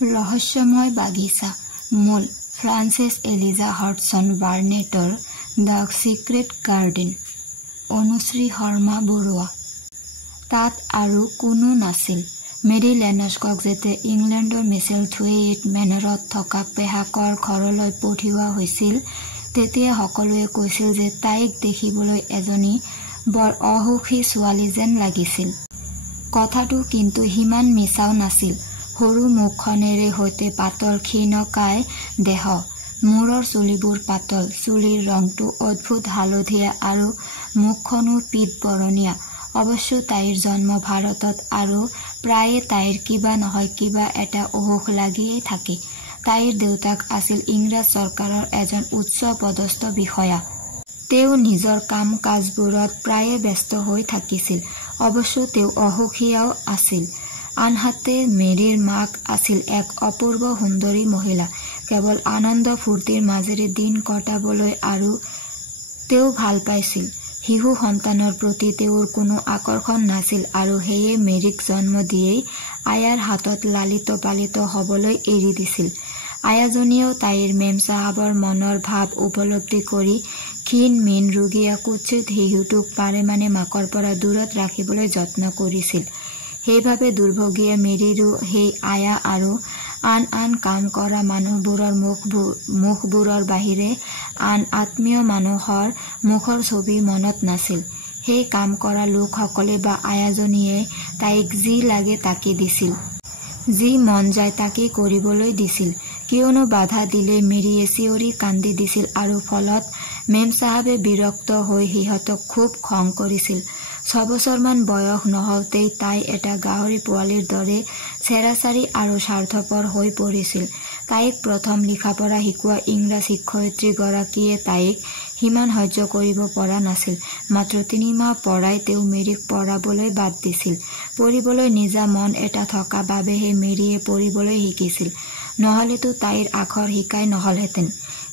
ৰহস্যময় বাগিচা মূল ফ্ৰান্সিছ এলিজা হডছন বাৰ্নেটৰ the secret garden Anushree Sharma Baruah তাত আৰু কোনো নাছিল মেৰী লেনস্কক যেতিয়া ইংলেণ্ডৰ মিছেল থুৱেইট মেনৰত থকা পেহাকৰ ঘৰলৈ পঠিওৱা হৈছিল তেতিয়া সকলোৱে কৈছিল যে তাইক দেখিবলৈ এজনী বৰ অসুখী ছোৱালী যেন লাগিছিল কথাটো কিন্তু সিমান মিছাও নাছিল সৰু মুখখনেৰে সৈতে পাতল ক্ষীণকায় দেহ মূৰৰ চুলিবোৰ পাতল চুলিৰ ৰংটো অদ্ভুত হালধীয়া আৰু মুখখনো পিত বৰণীয়া অৱশ্য তাইৰ জন্ম ভাৰতত আৰু প্ৰায়ে তাইৰ কিবা নহয় কিবা এটা অসুখ লাগিয়েই থাকে তাইৰ দেউতাক আছিল ইংৰাজ চৰকাৰৰ এজন উচ্চ পদস্থ বিষয়া তেওঁ নিজৰ কাম কাজবোৰত প্ৰায়ে ব্যস্ত হৈ থাকিছিল অৱশ্য তেওঁ অসুখীয়াও আছিল আনহাতে মেৰীৰ মাক আছিল এক অপূৰ্ব সুন্দৰী মহিলা কেৱল আনন্দ ফূৰ্তিৰ মাজেৰে দিন কটাবলৈ আৰু তেওঁ ভাল পাইছিল শিশু সন্তানৰ প্ৰতি তেওঁৰ কোনো আকৰ্ষণ নাছিল আৰু সেয়ে মেৰীক জন্ম দিয়েই আয়াৰ হাতত লালিত পালিত হ'বলৈ এৰি দিছিল আয়াজনীয়েও তাইৰ মেম চাহাবৰ মনৰ ভাৱ উপলব্ধি কৰি ক্ষীণ মীন ৰোগীয়া কুৎসিত শিশুটোক পাৰে মানে মাকৰ পৰা দূৰত ৰাখিবলৈ যত্ন কৰিছিল সেইভাৱে দুৰ্ভগীয়া মেৰীৰো সেই আয়া আৰু আন আন কাম কৰা মানুহবোৰৰ মুখবোৰৰ বাহিৰে আন আত্মীয় মানুহৰ মুখৰ ছবি মনত নাছিল সেই কাম কৰা লোকসকলে বা আয়াজনীয়ে তাইক যি লাগে তাকে দিছিল যি মন যায় তাকে কৰিবলৈ দিছিল কিয়নো বাধা দিলে মেৰীয়ে চিঞৰি কান্দি দিছিল আৰু ফলত মেম চাহাবে বিৰক্ত হৈ সিহঁতক খুব খং কৰিছিল 6 বছৰমান বয়স নহওঁতেই তাই এটা গাহৰি পোৱালিৰ দৰে চেৰাচাৰী আৰু স্বাৰ্থপৰ হৈ পৰিছিল তাইক প্ৰথম লিখা পঢ়া শিকোৱা ইংৰাজ শিক্ষয়িত্ৰীগৰাকীয়ে তাইক সিমান সহ্য কৰিব পৰা নাছিল মাত্ৰ 3 মাহ পৰাই তেওঁ মেৰীক পঢ়াবলৈ বাদ দিছিল পঢ়িবলৈ নিজা মন এটা থকা বাবেহে মেৰীয়ে পঢ়িবলৈ শিকিছিল নহলেতো তাইৰ আখৰ শিকাই নহলহেঁতেন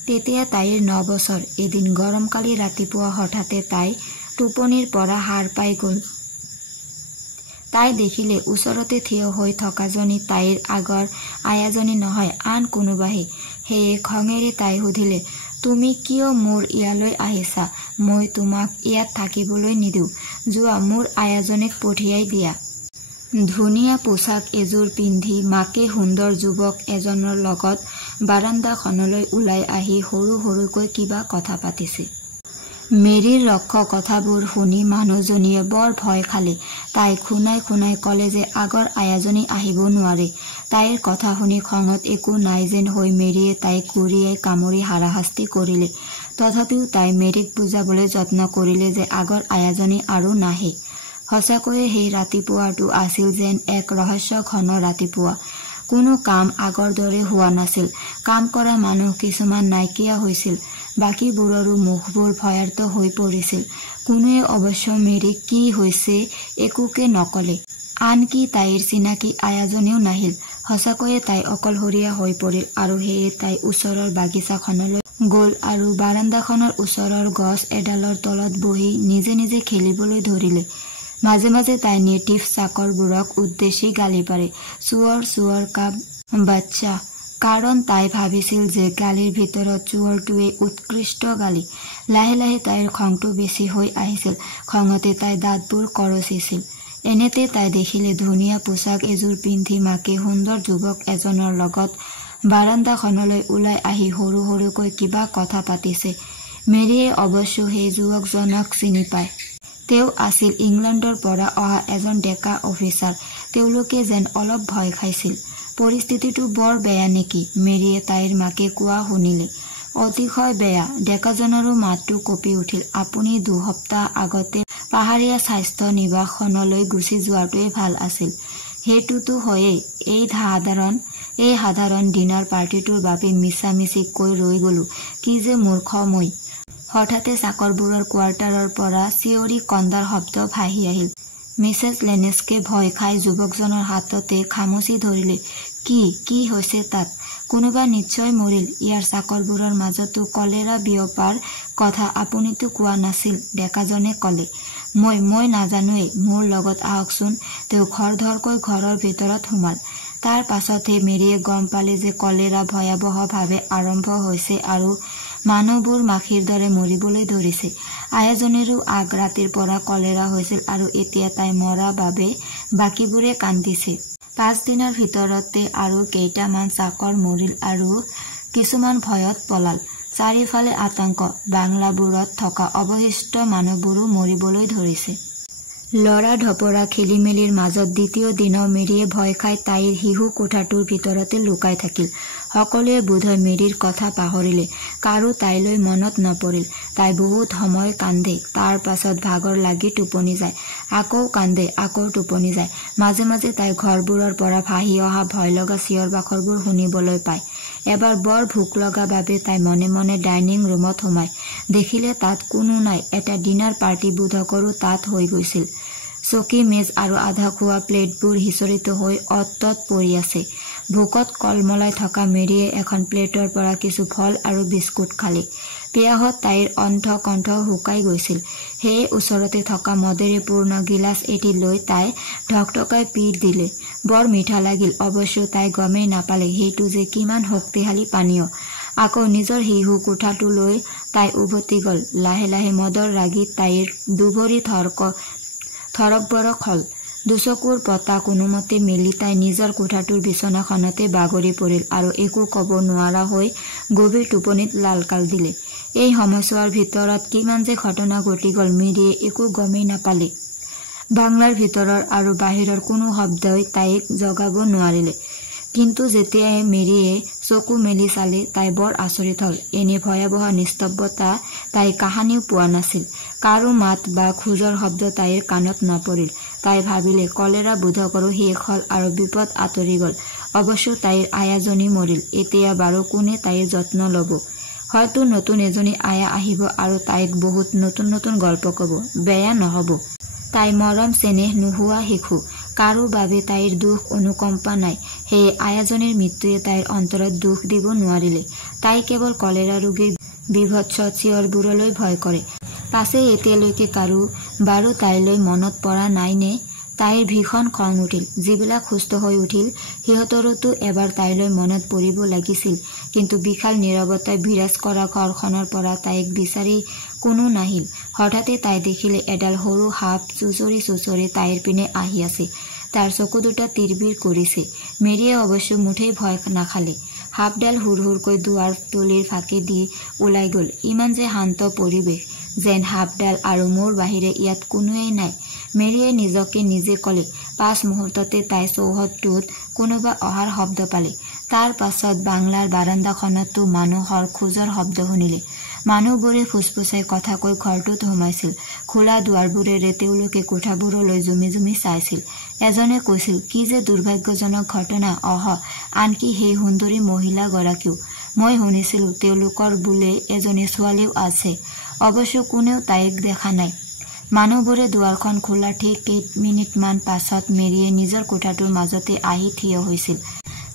তেতিয়া তাইৰ 9 বছৰ এদিন গৰমকালি ৰাতিপুৱা হঠাতে তাই টোপনিৰ পৰা সাৰ পাই গ'ল তাই দেখিলে ওচৰতে থিয় হৈ থকাজনী তাইৰ আগৰ আয়াজনী নহয় আন কোনোবাহে সেয়ে খঙেৰে তাই সুধিলে তুমি কিয় মোৰ ইয়ালৈ আহিছা মই তোমাক ইয়াত থাকিবলৈ নিদিওঁ যোৱা মোৰ আয়াজনীক পঠিয়াই দিয়া ধুনীয়া পোছাক এযোৰ পিন্ধি মাকে সুন্দৰ যুৱক এজনৰ লগত বাৰান্দাখনলৈ ওলাই আহি সৰু সৰুকৈ কিবা কথা পাতিছে মেৰীৰ ৰক্ষ কথাবোৰ শুনি মানুহজনীয়ে বৰ ভয় খালে তাই খুনাই খুনাই ক'লে যে আগৰ আয়াজনী আহিব নোৱাৰে তাইৰ কথা শুনি খঙত একো নাই যেন হৈ মেৰীয়ে তাইক কুৰিয়াই কামুৰি হাৰাশাস্তি কৰিলে তথাপিও তাই মেৰীক বুজাবলৈ যত্ন কৰিলে যে আগৰ আয়াজনী আৰু নাহে সঁচাকৈয়ে সেই ৰাতিপুৱাটো আছিল যেন এক ৰহস্য ঘন ৰাতিপুৱা কোনো কাম আগৰ দৰে হোৱা নাছিল কাম কৰা মানুহ কিছুমান নাইকিয়া হৈছিল বাকীবোৰৰো মুখবোৰ ভয়াৰ্ত হৈ পৰিছিল কোনোৱে অৱশ্য মেৰীক কি হৈছে একোকে নকলে আনকি তাইৰ চিনাকি আয়াজনীও নাহিল সঁচাকৈয়ে তাই অকলশৰীয়া হৈ পৰিল আৰু সেয়ে তাই ওচৰৰ বাগিচাখনলৈ গ'ল আৰু বাৰান্দাখনৰ ওচৰৰ গছ এডালৰ তলত বহি নিজে নিজে খেলিবলৈ ধৰিলে মাজে মাজে তাই নেটিভ চাকৰবোৰক উদ্দেশ্যি গালি পাৰে চুৱৰ কা বাচ্চা কাৰণ তাই ভাবিছিল যে গালিৰ ভিতৰত চুৱৰটোৱে উৎকৃষ্ট গালি লাহে লাহে তাইৰ খংটো বেছি হৈ আহিছিল খঙতে তাই দাঁতবোৰ কৰচিছিল এনেতে তাই দেখিলে ধুনীয়া পোছাক এযোৰ পিন্ধি মাকে সুন্দৰ যুৱক এজনৰ লগত বাৰান্দাখনলৈ ওলাই আহি সৰু সৰুকৈ কিবা কথা পাতিছে মেৰীয়ে অৱশ্য সেই যুৱকজনক চিনি পায় তেওঁ আছিল ইংলেণ্ডৰ পৰা অহা এজন ডেকা অফিচাৰ তেওঁলোকে যেন অলপ ভয় খাইছিল পৰিস্থিতিটো বৰ বেয়া নেকি মেৰীয়ে তাইৰ মাকে কোৱা শুনিলে অতিশয় বেয়া ডেকাজনৰো মাতটো কঁপি উঠিল আপুনি 2 সপ্তাহ আগতে পাহাৰীয়া স্বাস্থ্য নিবাসখনলৈ গুচি যোৱাটোৱে ভাল আছিল হেতুটো হয়েই এই সাধাৰণ ডিনাৰ পাৰ্টিটোৰ বাবে মিছামিছি কৈ ৰৈ গলো কি যে মূৰ্খ মই হঠাতে চাকৰবোৰৰ কোৱাৰ্টাৰৰ পৰা চিঞৰি কন্দাৰ শব্দ ভাহি আহিল মিছেছ লেনেস্কে ভয় খাই যুৱকজনৰ হাততে খামুচি ধৰিলে কি হৈছে তাত কোনোবা নিশ্চয় মৰিল ইয়াৰ চাকৰবোৰৰ মাজতো কলেৰা বিয়পাৰ কথা আপুনিতো কোৱা নাছিল ডেকাজনে ক'লে মই নাজানোৱেই মোৰ লগত আহকচোন তেওঁ খৰধৰকৈ ঘৰৰ ভিতৰত সোমাল তাৰ পাছতহে মেৰিয়ে গম পালে যে কলেৰা ভয়াৱহভাৱে আৰম্ভ হৈছে আৰু মানুহবোৰ মাখিৰ দৰে মৰিবলৈ ধৰিছে। আয়াজনীৰো আগ ৰাতিৰ পৰা কলেৰা হৈছিল আৰু এতিয়া তাই মৰা বাবে বাকীবোৰে কান্দিছে। 5 দিনৰ ভিতৰতে আৰু কেইটামান চাকৰ মৰিল আৰু কিছুমান ভয়ত পলাল। চাৰিওফালে আতংক। বাংলাবোৰত থকা অৱশিষ্ট মানুহবোৰো মৰিবলৈ ধৰিছে। লৰা ঢপৰা খেলিমেলিৰ মাজত দ্বিতীয় দিনাও মেৰিয়ে ভয় খাই তাইৰ শিশু কোঠাটোৰ ভিতৰতে লুকাই থাকিল। সকলোৱে বোধহয় মেৰিৰ কথা পাহৰিলে। কাৰো তাইলৈ মনত নপৰিল। তাই বহুত সময় কান্দে। তাৰ পাছত ভাগৰ লাগি টোপনি যায়। আকৌ কান্দে, আকৌ টোপনি যায়। মাজে মাজে তাই ঘৰবোৰৰ পৰা ভাহি অহা ভয় লগা চিঞৰ বাখৰবোৰ শুনিবলৈ পায়। এবাৰ বৰ ভোক লগা বাবে তাই মনে মনে ডাইনিং ৰুমত সোমায়। দেখিলে তাত কোনো নাই। এটা ডিনাৰ পাৰ্টি বোধকৰো তাত হৈ গৈছিল। চকী মেজ আৰু আধা খোৱা প্লেটবোৰ সিঁচৰিত হৈ অত-তত পৰি আছে। ভোকত কলমলাই থকা মেৰিয়ে এখন প্লেটৰ পৰা কিছু ফল আৰু বিস্কুট খালে। পিয়াহত তাইৰ কণ্ঠ শুকাই গৈছিল। সেয়ে ওচৰতে থকা মদেৰে পূৰ্ণ গিলাচ এটি লৈ তাই ঢকঢকাই পি দিলে। বৰ মিঠা লাগিল। অৱশ্যে তাই গমেই নাপালে সেইটো যে কিমান শক্তিশালী পানীয়। আকৌ নিজৰ শিশু কোঠাটোলৈ তাই উভতি গল। লাহে লাহে মদৰ ৰাগীত তাইৰ দুভৰি থৰক-বৰক হল। দুচকুৰ পতা কোনোমতে মেলি তাই নিজৰ কোঠাটোৰ বিচনাখনতে বাগৰি পৰিল আৰু একো কব নোৱাৰা হৈ গভীৰ টোপনিত লালকাল দিলে। এই সময়ছোৱাৰ ভিতৰত কিমান যে ঘটনা ঘটি গল মেৰিয়ে একো গমেই নাপালে। বাংলাৰ ভিতৰৰ আৰু বাহিৰৰ কোনো শব্দই তাইক জগাব নোৱাৰিলে। কিন্তু যেতিয়াই মেৰিয়ে চকু মেলি চালে তাই বৰ আচৰিত হল। এনে ভয়াৱহ নিস্তব্ধতা তাই কাহানিও পোৱা নাছিল। কাৰো মাত বা খোজৰ শব্দ তাইৰ কাণত নপৰিল। তাই ভাবিলে কলেৰা বোধকৰো শেষ হল আৰু বিপদ আঁতৰি গল। অৱশ্য তাইৰ আয়াজনী মৰিল। এতিয়া বাৰু কোনে তাইৰ যত্ন লব? হয়তো নতুন এজনী আয়া আহিব আৰু তাইক বহুত নতুন নতুন গল্প কব। বেয়া নহব। তাই মৰম চেনেহ নোহোৱা শিশু। কাৰো বাবে তাইৰ দুখ অনুকম্পা নাই। সেয়ে আয়াজনীৰ মৃত্যুৱে তাইৰ অন্তৰত দুখ দিব নোৱাৰিলে। তাই কেৱল কলেৰা ৰোগীৰ বিভৎস চিঞৰবোৰলৈ ভয় কৰে। পাছে এতিয়ালৈকে কাৰো বাৰু তাইলৈ মনত পৰা নাই নে? তাইৰ ভীষণ খং উঠিল। যিবিলাক সুস্থ হৈ উঠিল সিহঁতৰোতো এবাৰ তাইলৈ মনত পৰিব লাগিছিল। কিন্তু বিশাল নীৰৱতাই বিৰাজ কৰা ঘৰখনৰ পৰা তাইক বিচাৰি কোনো নাহিল। হঠাতে তাই দেখিলে এডাল সৰু সাপ চুচৰি তাইৰ পিনে আহি আছে। তাৰ চকু দুটা তিৰবিৰ কৰিছে। মেৰিয়ে অৱশ্যে মুঠেই ভয় নাখালে। সাপডাল হুৰহুৰকৈ দুৱাৰ তলিৰ ফাঁকি দি ওলাই গল। ইমান যে শান্ত পৰিৱেশ, যেন সাপডাল আৰু মোৰ বাহিৰে ইয়াত কোনোৱেই নাই। মেৰিয়ে নিজকে নিজে কলে। 5 মুহূৰ্ততে তাই চৌহদটোত কোনোবা অহাৰ শব্দ পালে। তাৰ পাছত বাংলাৰ বাৰাণ্ডাখনতো মানুহৰ খোজৰ শব্দ শুনিলে। মানুহবোৰে ফুচফুচাই কথা কৈ ঘৰটোত সোমাইছিল। খোলা দুৱাৰবোৰেৰে তেওঁলোকে কোঠাবোৰলৈ জুমি জুমি চাইছিল। এজনে কৈছিল, কি যে দুৰ্ভাগ্যজনক ঘটনা। আনকি সেই সুন্দৰী মহিলাগৰাকীও। মই শুনিছিলো তেওঁলোকৰ বোলে এজনী ছোৱালীও আছে। অৱশ্য কোনেও তাইক দেখা নাই। মানুহবোৰে দুৱাৰখন খোলাৰ ঠিক কেইমিনিটমান পাছত মেৰিয়ে নিজৰ কোঠাটোৰ মাজতে আহি থিয় হৈছিল।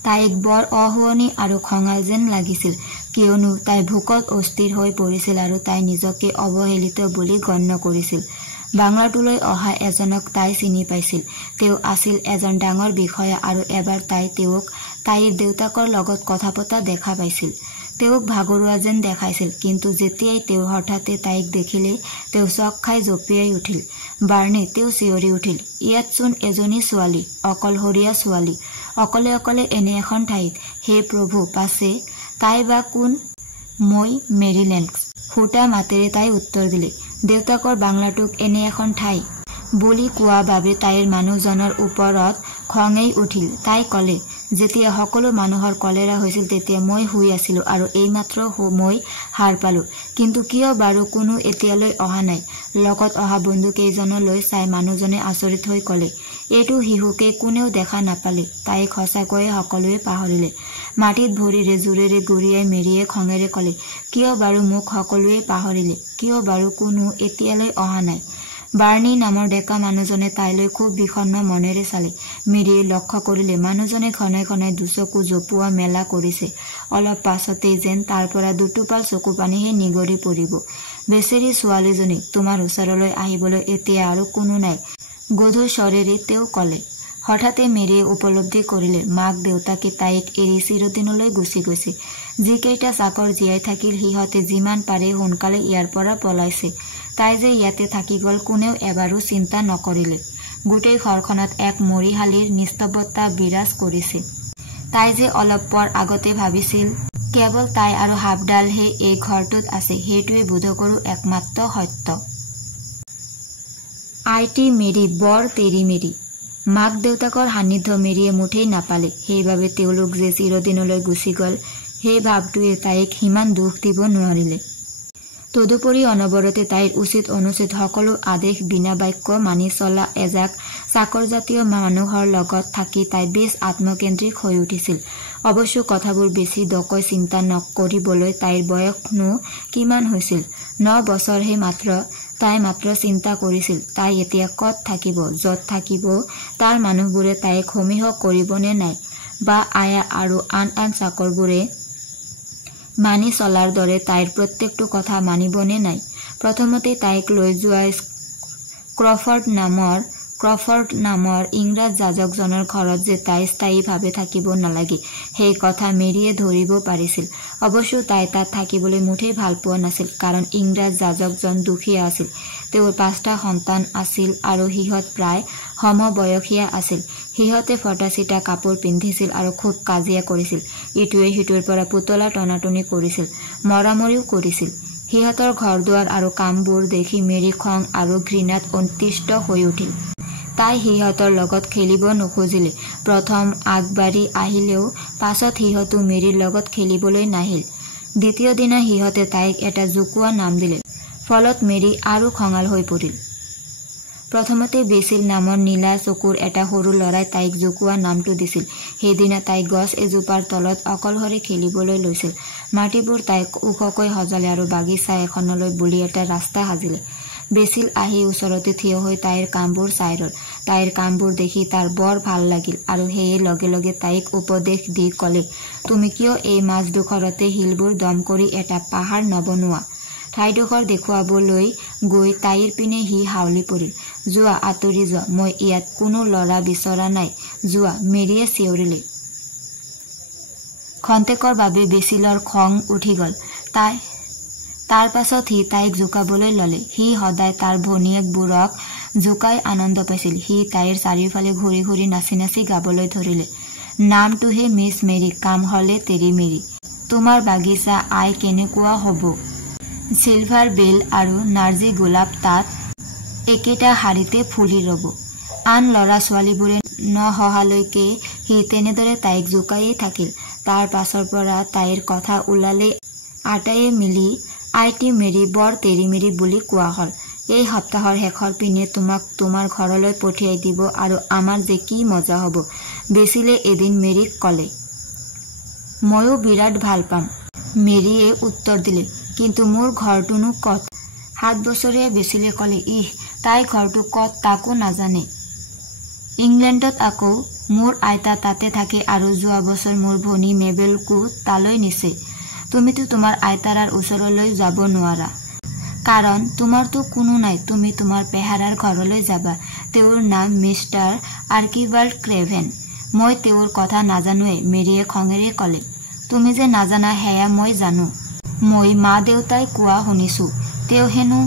তাইক বৰ অশুৱনি আৰু খঙাল যেন লাগিছিল। কিয়নো তাই ভোকত অস্থিৰ হৈ পৰিছিল আৰু তাই নিজকে অৱহেলিত বুলি গণ্য কৰিছিল। বাংলাটোলৈ অহা এজনক তাই চিনি পাইছিল। তেওঁ আছিল এজন ডাঙৰ বিষয়া আৰু এবাৰ তাই তেওঁক তাইৰ দেউতাকৰ লগত কথা পতা দেখা পাইছিল। তেওঁক ভাগৰুৱা যেন দেখাইছিল। কিন্তু যেতিয়াই তেওঁ হঠাতে তাইক দেখিলে তেওঁ চক খাই জঁপিয়াই উঠিল। বাৰ্ণে, তেওঁ চিঞৰি উঠিল, ইয়াতচোন এজনী ছোৱালী, অকলশৰীয়া ছোৱালী, অকলে অকলে এনে এখন ঠাইত। হে প্ৰভু, পাছে তাই বা কোন? মই মেৰিলেণ্ড। ফুটা মাতেৰে তাই উত্তৰ দিলে। দেউতাকৰ বাংলাটোক এনে এখন ঠাই বুলি কোৱা বাবে তাইৰ মানুহজনৰ ওপৰত খঙেই উঠিল। তাই কলে, যেতিয়া সকলো মানুহৰ কলেৰা হৈছিল তেতিয়া মই শুই আছিলো আৰু এইমাত্ৰ মই সাৰ পালো। কিন্তু কিয় বাৰু কোনো এতিয়ালৈ অহা নাই? লগত অহা বন্ধু কেইজনলৈ চাই মানুহজনে আচৰিত হৈ কলে, এইটো শিশুকে কোনেও দেখা নাপালে। তাইক সঁচাকৈয়ে সকলোৱে পাহৰিলে। মাটিত ভৰিৰে জোৰেৰে গুৰিয়াই মেৰিয়ে খঙেৰে কলে, কিয় বাৰু মোক সকলোৱে পাহৰিলে? কিয় বাৰু কোনো এতিয়ালৈ অহা নাই? বাৰ্ণী নামৰ ডেকা মানুহজনে তাইলৈ খুব বিষণ্ণ মনেৰে চালে। মেৰিয়ে লক্ষ্য কৰিলে মানুহজনে ঘনাই ঘনাই দুচকু জপোৱা মেলা কৰিছে। অলপ পাছতেই যেন তাৰ পৰা দুটোপাল চকু পানীহে নিগৰি পৰিব। বেচেৰী ছোৱালীজনী, তোমাৰ ওচৰলৈ আহিবলৈ এতিয়া আৰু কোনো নাই, গধুৰ স্বৰেৰে তেওঁ কলে। হঠাতে মেৰিয়ে উপলব্ধি কৰিলে মাক দেউতাকে তাইক এৰি চিৰদিনলৈ গুচি গৈছে। যিকেইটা চাকৰ জীয়াই থাকিল সিহঁতে যিমান পাৰে সোনকালে ইয়াৰ পৰা পলাইছে। তাই যে ইয়াতে থাকি গ'ল কোনেও এবাৰো চিন্তা নকৰিলে। গোটেই ঘৰখনত এক মৰিশালীৰ নিস্তব্ধতা বিৰাজ কৰিছে। তাই যে অলপ পৰ আগতে ভাবিছিল কেৱল তাই আৰু সাপডালহে এই ঘৰটোত আছে, সেইটোৱে বোধকৰো একমাত্ৰ সত্য। আইটি মেৰি বৰ তেৰি মেৰি। মাক দেউতাকৰ সান্নিধ্য মেৰিয়ে মুঠেই নাপালে। সেইবাবে তেওঁলোক যে চিৰদিনলৈ গুচি গ'ল সেই ভাৱটোৱে তাইক সিমান দুখ দিব নোৱাৰিলে। তদুপৰি অনবৰতে তাইৰ উচিত অনুচিত সকলো আদেশ বিনা বাক্য মানি চলা এজাক চাকৰজাতীয় মানুহৰ লগত থাকি তাই বেছ আত্মকেন্দ্ৰিক হৈ উঠিছিল। অৱশ্য কথাবোৰ বেছি দকৈ চিন্তা নকৰিবলৈ তাইৰ বয়সনো কিমান হৈছিল? 9 বছৰহে মাত্ৰ। তাই মাত্ৰ চিন্তা কৰিছিল তাই এতিয়া ক'ত থাকিব, য'ত থাকিব তাৰ মানুহবোৰে তাইক সমীহ কৰিবনে নাই, বা আয়া আৰু আন আন চাকৰবোৰে মানি চলাৰ দৰে তাইৰ প্ৰত্যেকটো কথা মানিবনে নাই। প্ৰথমতে তাইক লৈ যোৱা ক্ৰফৰ্ড নামৰ ইংৰাজ যাজকজনৰ ঘৰত যে তাই স্থায়ীভাৱে থাকিব নালাগে সেই কথা মেৰিয়ে ধৰিব পাৰিছিল। অৱশ্য তাই তাত থাকিবলৈ মুঠেই ভাল পোৱা নাছিল, কাৰণ ইংৰাজ যাজকজন দুখীয়া আছিল। তেওঁৰ 5টা সন্তান আছিল আৰু সিহঁত প্ৰায় সমবয়সীয়া আছিল। সিহঁতে ফটা-চিটা কাপোৰ পিন্ধিছিল আৰু খুব কাজিয়া কৰিছিল। ইটোৱে সিটোৰ পৰা পুতলা টনাটনি কৰিছিল, মৰামৰিও কৰিছিল। সিহঁতৰ ঘৰ দুৱাৰ আৰু কামবোৰ দেখি মেৰি খং আৰু ঘৃণাত অতিষ্ঠ হৈ উঠিল। তাই সিহঁতৰ লগত খেলিব নুখুজিলে। প্ৰথম আগবাঢ়ি আহিলেও পাছত সিহঁতো মেৰিৰ লগত খেলিবলৈ নাহিল। দ্বিতীয় দিনা সিহঁতে তাইক এটা জোকোৱা নাম দিলে। ফলত মেৰি আৰু খঙাল হৈ পৰিল। প্ৰথমতে বেছিল নামৰ নীলা চকুৰ এটা সৰু ল'ৰাই তাইক জোকোৱা নামটো দিছিল। সেইদিনা তাই গছ এজোপাৰ তলত অকলশৰে খেলিবলৈ লৈছিল। মাটিবোৰ তাইক ওখকৈ সজালে আৰু বাগিচা এখনলৈ বুলি এটা ৰাস্তা সাজিলে। বেছিল আহি ওচৰতে থিয় হৈ তাইৰ কামবোৰ চাই ৰল। তাইৰ কামবোৰ দেখি তাৰ বৰ ভাল লাগিল আৰু সেয়ে লগে লগে তাইক উপদেশ দি ক'লে, তুমি কিয় এই মাজডোখৰতে শিলবোৰ দম কৰি এটা পাহাৰ নবনোৱা? ঠাইডোখৰ দেখুৱাবলৈ গৈ তাইৰ পিনে সি হাউলি পৰিল। যোৱা, আঁতৰি যোৱা, মই ইয়াত কোনো ল'ৰা বিচৰা নাই, যোৱা, মেৰিয়ে চিঞৰিলে। খন্তেকৰ বাবে বেছিলৰ খং উঠি গ'ল। তাৰ পাছত সি তাইক জোকাবলৈ ল'লে। সি সদায় তাৰ ভনীয়েকবোৰক জোকাই আনন্দ পাইছিল। সি তাইৰ চাৰিওফালে ঘূৰি ঘূৰি নাচি নাচি গাবলৈ ধৰিলে, নামটোহে মিছ মেৰি, কাম হ'লে তেৰি মেৰি। তোমাৰ বাগিচা আই কেনেকুৱা হ'ব? চিলভাৰ বেল আৰু নাৰ্জী গোলাপ তাত একেটা শাৰীতে ফুলি ৰ'ব। আন ল'ৰা ছোৱালীবোৰে নহঁহালৈকে সি তেনেদৰে তাইক জোকায়েই থাকিল। তাৰ পাছৰ পৰা তাইৰ কথা ওলালেই আটাইয়ে মিলি আইটি মেৰি বৰ তেৰি মেৰি বুলি কোৱা হ'ল। এই সপ্তাহৰ শেষৰ পিনে তোমাক তোমাৰ ঘৰলৈ পঠিয়াই দিব আৰু আমাৰ যে কি মজা হ'ব, বেছিলে এদিন মেৰিক ক'লে। ময়ো বিৰাট ভাল পাম, মেৰিয়ে উত্তৰ দিলে। কিন্তু মোৰ ঘৰটোনো ক'ত? 7 বছৰীয়া বেছিলে ক'লে। ইহ, তাই ঘৰটো ক'ত তাকো নাজানে। ইংলেণ্ডত আকৌ মোৰ আইতা তাতে থাকে আৰু যোৱা বছৰ মোৰ ভনী মেবেলকো তালৈ নিছে। তুমিতো তোমাৰ আইতাৰাৰ ওচৰলৈ যাব নোৱাৰা, কাৰণ তোমাৰতো কোনো নাই। তুমি তোমাৰ পেহাৰাৰ ঘৰলৈ যাবা। তেওঁৰ নাম মিষ্টাৰ আৰ্কিবাল্ড ক্ৰেভেন। মই তেওঁৰ কথা নাজানোৱে, মেৰিয়ে খঙেৰে ক'লে। তুমি যে নাজানা সেয়া মই জানো। মই মা দেউতাই কোৱা শুনিছো। তেওঁ হেনো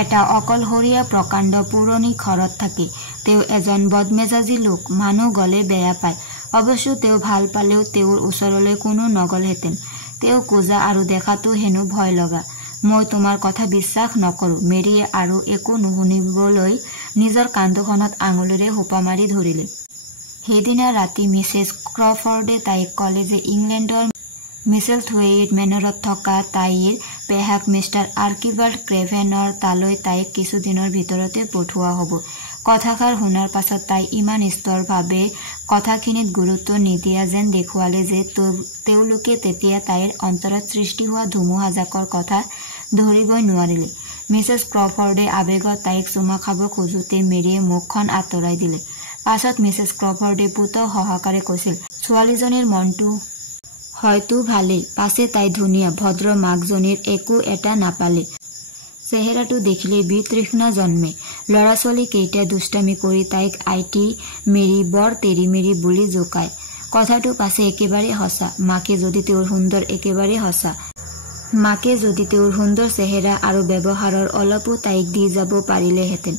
এটা অকলশৰীয়া প্ৰকাণ্ড পুৰণি ঘৰত থাকে। তেওঁ এজন বদমেজাজী লোক, মানুহ গ'লে বেয়া পায়। অৱশ্য তেওঁ ভাল পালেও তেওঁৰ ওচৰলৈ কোনো নগ'লহেঁতেন। তেওঁ কোজা আৰু দেখাতো হেনো ভয় লগা। মই তোমাৰ কথা বিশ্বাস নকৰো। মেৰিয়ে আৰু একো নুশুনিবলৈ নিজৰ কান্ধখনত আঙুলিৰে সোপা মাৰি ধৰিলে। সেইদিনা ৰাতি মিছেছ ক্ৰফৰ্ডে তাইক ক'লে যে ইংলেণ্ডৰ মিছেলথৱেইট মেনৰত থকা তাইৰ পেহাক মিষ্টাৰ আৰ্কিবাল্ড ক্ৰেভেনৰ তালৈ তাইক কিছুদিনৰ ভিতৰতে পঠোৱা হ'ব। কথাষাৰ শুনাৰ পাছত তাই ইমান স্থিৰভাৱে কথাখিনিত গুৰুত্ব নিদিয়া যেন দেখুৱালে যে তেওঁলোকে তেতিয়া তাইৰ অন্তৰত সৃষ্টি হোৱা ধুমুহাজাকৰ কথা ধৰিবই নোৱাৰিলে। মিছেছ ক্ৰফৰ্ডে আৱেগত তাইক চুমা খাব খোজোতে মেৰিয়ে মুখখন আঁতৰাই দিলে। পাছত মিছেছ ক্ৰফৰ্ডে পুত সহকাৰে কৈছিল, ছোৱালীজনীৰ মনটো হয়তো ভালেই, পাছে তাই ধুনীয়া ভদ্ৰ মাকজনীৰ একো এটা নাপালে। চেহেৰাটো দেখিলে বিতৃষ্ণা জন্মে। ল'ৰা ছোৱালী কেইটাই দুষ্টামি কৰি তাইক আইটি মেৰি বৰ তেৰি মেৰি বুলি জোকায়। কথাটো পাছে একেবাৰে সঁচা। মাকে যদি তেওঁৰ সুন্দৰ চেহেৰা আৰু ব্যৱহাৰৰ অলপো তাইক দি যাব পাৰিলেহেঁতেন।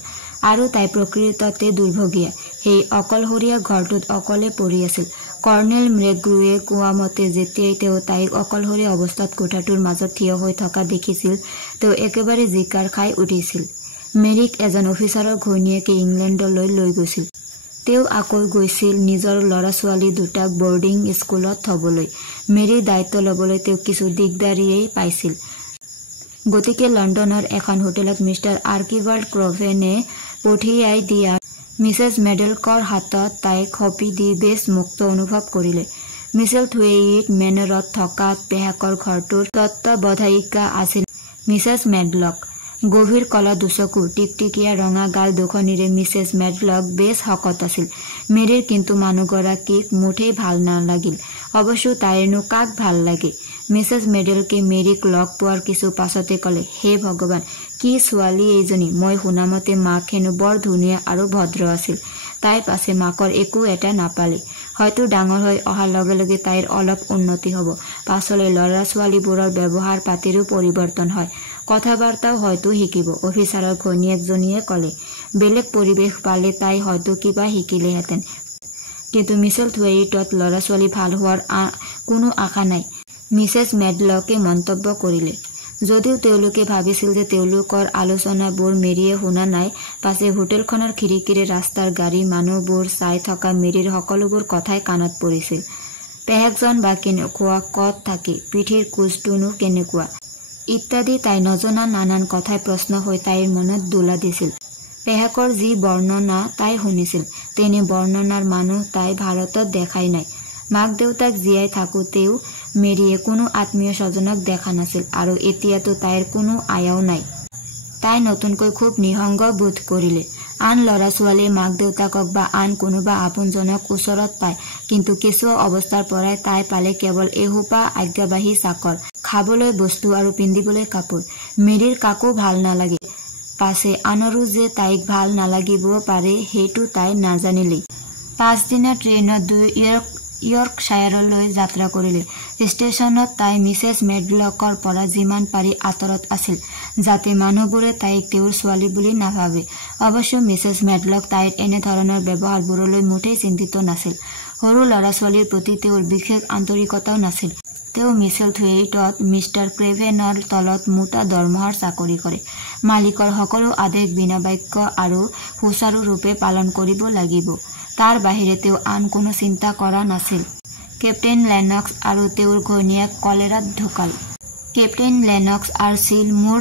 আৰু তাই প্ৰকৃততে দুৰ্ভগীয়া। সেই অকলশৰীয়া ঘৰটোত অকলে পৰি আছিল। কৰ্ণেল মেগ্ৰুৱে কোৱা মতে যেতিয়াই তেওঁ তাইক অকলশৰীয়া অৱস্থাত কোঠাটোৰ মাজত থিয় হৈ থকা দেখিছিল, তেওঁ একেবাৰে জিকাৰ খাই উঠিছিল। মেৰীক এজন অফিচাৰৰ ঘৈণীয়েকে ইংলেণ্ডলৈ লৈ গৈছিল। তেওঁ আকৌ গৈছিল নিজৰ ল'ৰা ছোৱালী দুটাক বৰ্ডিং স্কুলত থবলৈ। মেৰীৰ দায়িত্ব ল'বলৈ তেওঁ কিছু দিগদাৰিয়েই পাইছিল। গতিকে লণ্ডনৰ এখন হোটেলত মিষ্টাৰ আৰ্কিবাল্ড ক্ৰেভেনে পঠিয়াই দিয়া মিছেছ মেডেলকৰ হাতত তাইক সঁপি দি বেছ মুক্ত অনুভৱ কৰিলে। মিছেলথৱেইট মেনৰত থকা পেহাকৰ ঘৰটোৰ তত্ত্বাৱধায়িকা আছিল মিছেছ মেডলক। গভীৰ কলা দুচকু, টিকটিকিয়া ৰঙা গাল দুখনিৰে মিছেছ মেডলক বেছ শকত আছিল। মেৰীৰ কিন্তু মানুহগৰাকীক মুঠেই ভাল নালাগিল। অৱশ্য তাইৰনো কাক ভাল লাগে? মিছেছ মেডেলকে মেৰীক লগ পোৱাৰ কিছু পাছতে ক'লে, হে ভগৱান, কি ছোৱালী এইজনী! মই শুনামতে মাক হেনো বৰ ধুনীয়া আৰু ভদ্ৰ আছিল। তাই পাছে মাকৰ একো এটা নাপালে। হয়তো ডাঙৰ হৈ অহাৰ লগে লগে তাইৰ অলপ উন্নতি হ'ব। পাছলৈ ল'ৰা ছোৱালীবোৰৰ ব্যৱহাৰ পাতিৰো পৰিৱৰ্তন হয়, কথা বাৰ্তাও হয়তো শিকিব। অফিচাৰৰ ঘৈণীয়েকজনীয়ে ক'লে, বেলেগ পৰিৱেশ পালে তাই হয়তো কিবা শিকিলেহেঁতেন। কিন্তু মিছেলথৱেইটত ল'ৰা ছোৱালী ভাল হোৱাৰ কোনো আশা নাই, মিছেছ মেডলকে মন্তব্য কৰিলে। যদিও তেওঁলোকে ভাবিছিল যে তেওঁলোকৰ আলোচনাবোৰ মেৰীয়ে শুনা নাই, পাছে হোটেলখনৰ খিৰিকীৰে ৰাস্তাৰ গাড়ী মানুহবোৰ চাই থকা মেৰীৰ সকলোবোৰ কথাই কাণত পৰিছিল। পেহেকজন বা কেনেকুৱা, ক'ত থাকে, পিঠিৰ কোচটোনো কেনেকুৱা ইত্যাদি তাই নজনা নানান কথাই প্ৰশ্ন হৈ তাইৰ মনত দোলা দিছিল। পেহাকৰ যি বৰ্ণনা তাই শুনিছিল, তেনে বৰ্ণনাৰ মানুহ তাই ভাৰতত দেখাই নাই। মাক দেউতাক জীয়াই থাকোঁতেও মেৰীয়ে কোনো আত্মীয় স্বজনক দেখা নাছিল, আৰু এতিয়াতো তাইৰ কোনো আয়াও নাই। তাই নতুনকৈ খুব নিঃসংগ বোধ কৰিলে। আন ল'ৰা ছোৱালীয়ে মাক দেউতাকক বা আন কোনোবা আপোনজনক ওচৰত পায়, কিন্তু কেঁচুৱা অৱস্থাৰ পৰাই তাই পালে কেৱল এসোপা আজ্ঞাবাহী চাকৰ, খাবলৈ বস্তু আৰু পিন্ধিবলৈ কাপোৰ। মেৰীৰ কাকো ভাল নালাগে। পাছে আনৰো যে তাইক ভাল নালাগিব পাৰে সেইটো তাই নাজানিলেই। 5 দিনৰ ট্ৰেইনত ইয়ৰ্কশ্বায়াৰলৈ যাত্ৰা কৰিলে। ষ্টেচনত তাই মিছেছ মেডলকৰ পৰা যিমান পাৰি আঁতৰত আছিল, যাতে মানুহবোৰে তাইক তেওঁৰ ছোৱালী বুলি নাভাবে। অৱশ্য মিছেছ মেডলক তাইৰ এনেধৰণৰ ব্যৱহাৰবোৰলৈ মুঠেই চিন্তিত নাছিল। সৰু ল'ৰা ছোৱালীৰ প্ৰতি তেওঁৰ বিশেষ আন্তৰিকতাও নাছিল। তেওঁ মিছেলথৱেইটত মিষ্টাৰ ক্ৰেভেনৰ তলত মোটা দৰমহাৰ চাকৰি কৰে। মালিকৰ সকলো আদেশ বিনা বাক্য আৰু সুচাৰুৰূপে পালন কৰিব লাগিব। তাৰ বাহিৰে তেওঁ আন কোনো চিন্তা কৰা নাছিল। কেপ্টেইন লেনক্স আৰু তেওঁৰ ঘৈণীয়েক কলেৰাত ঢুকাল। কেপ্টেইন লেনক্স আছিল মোৰ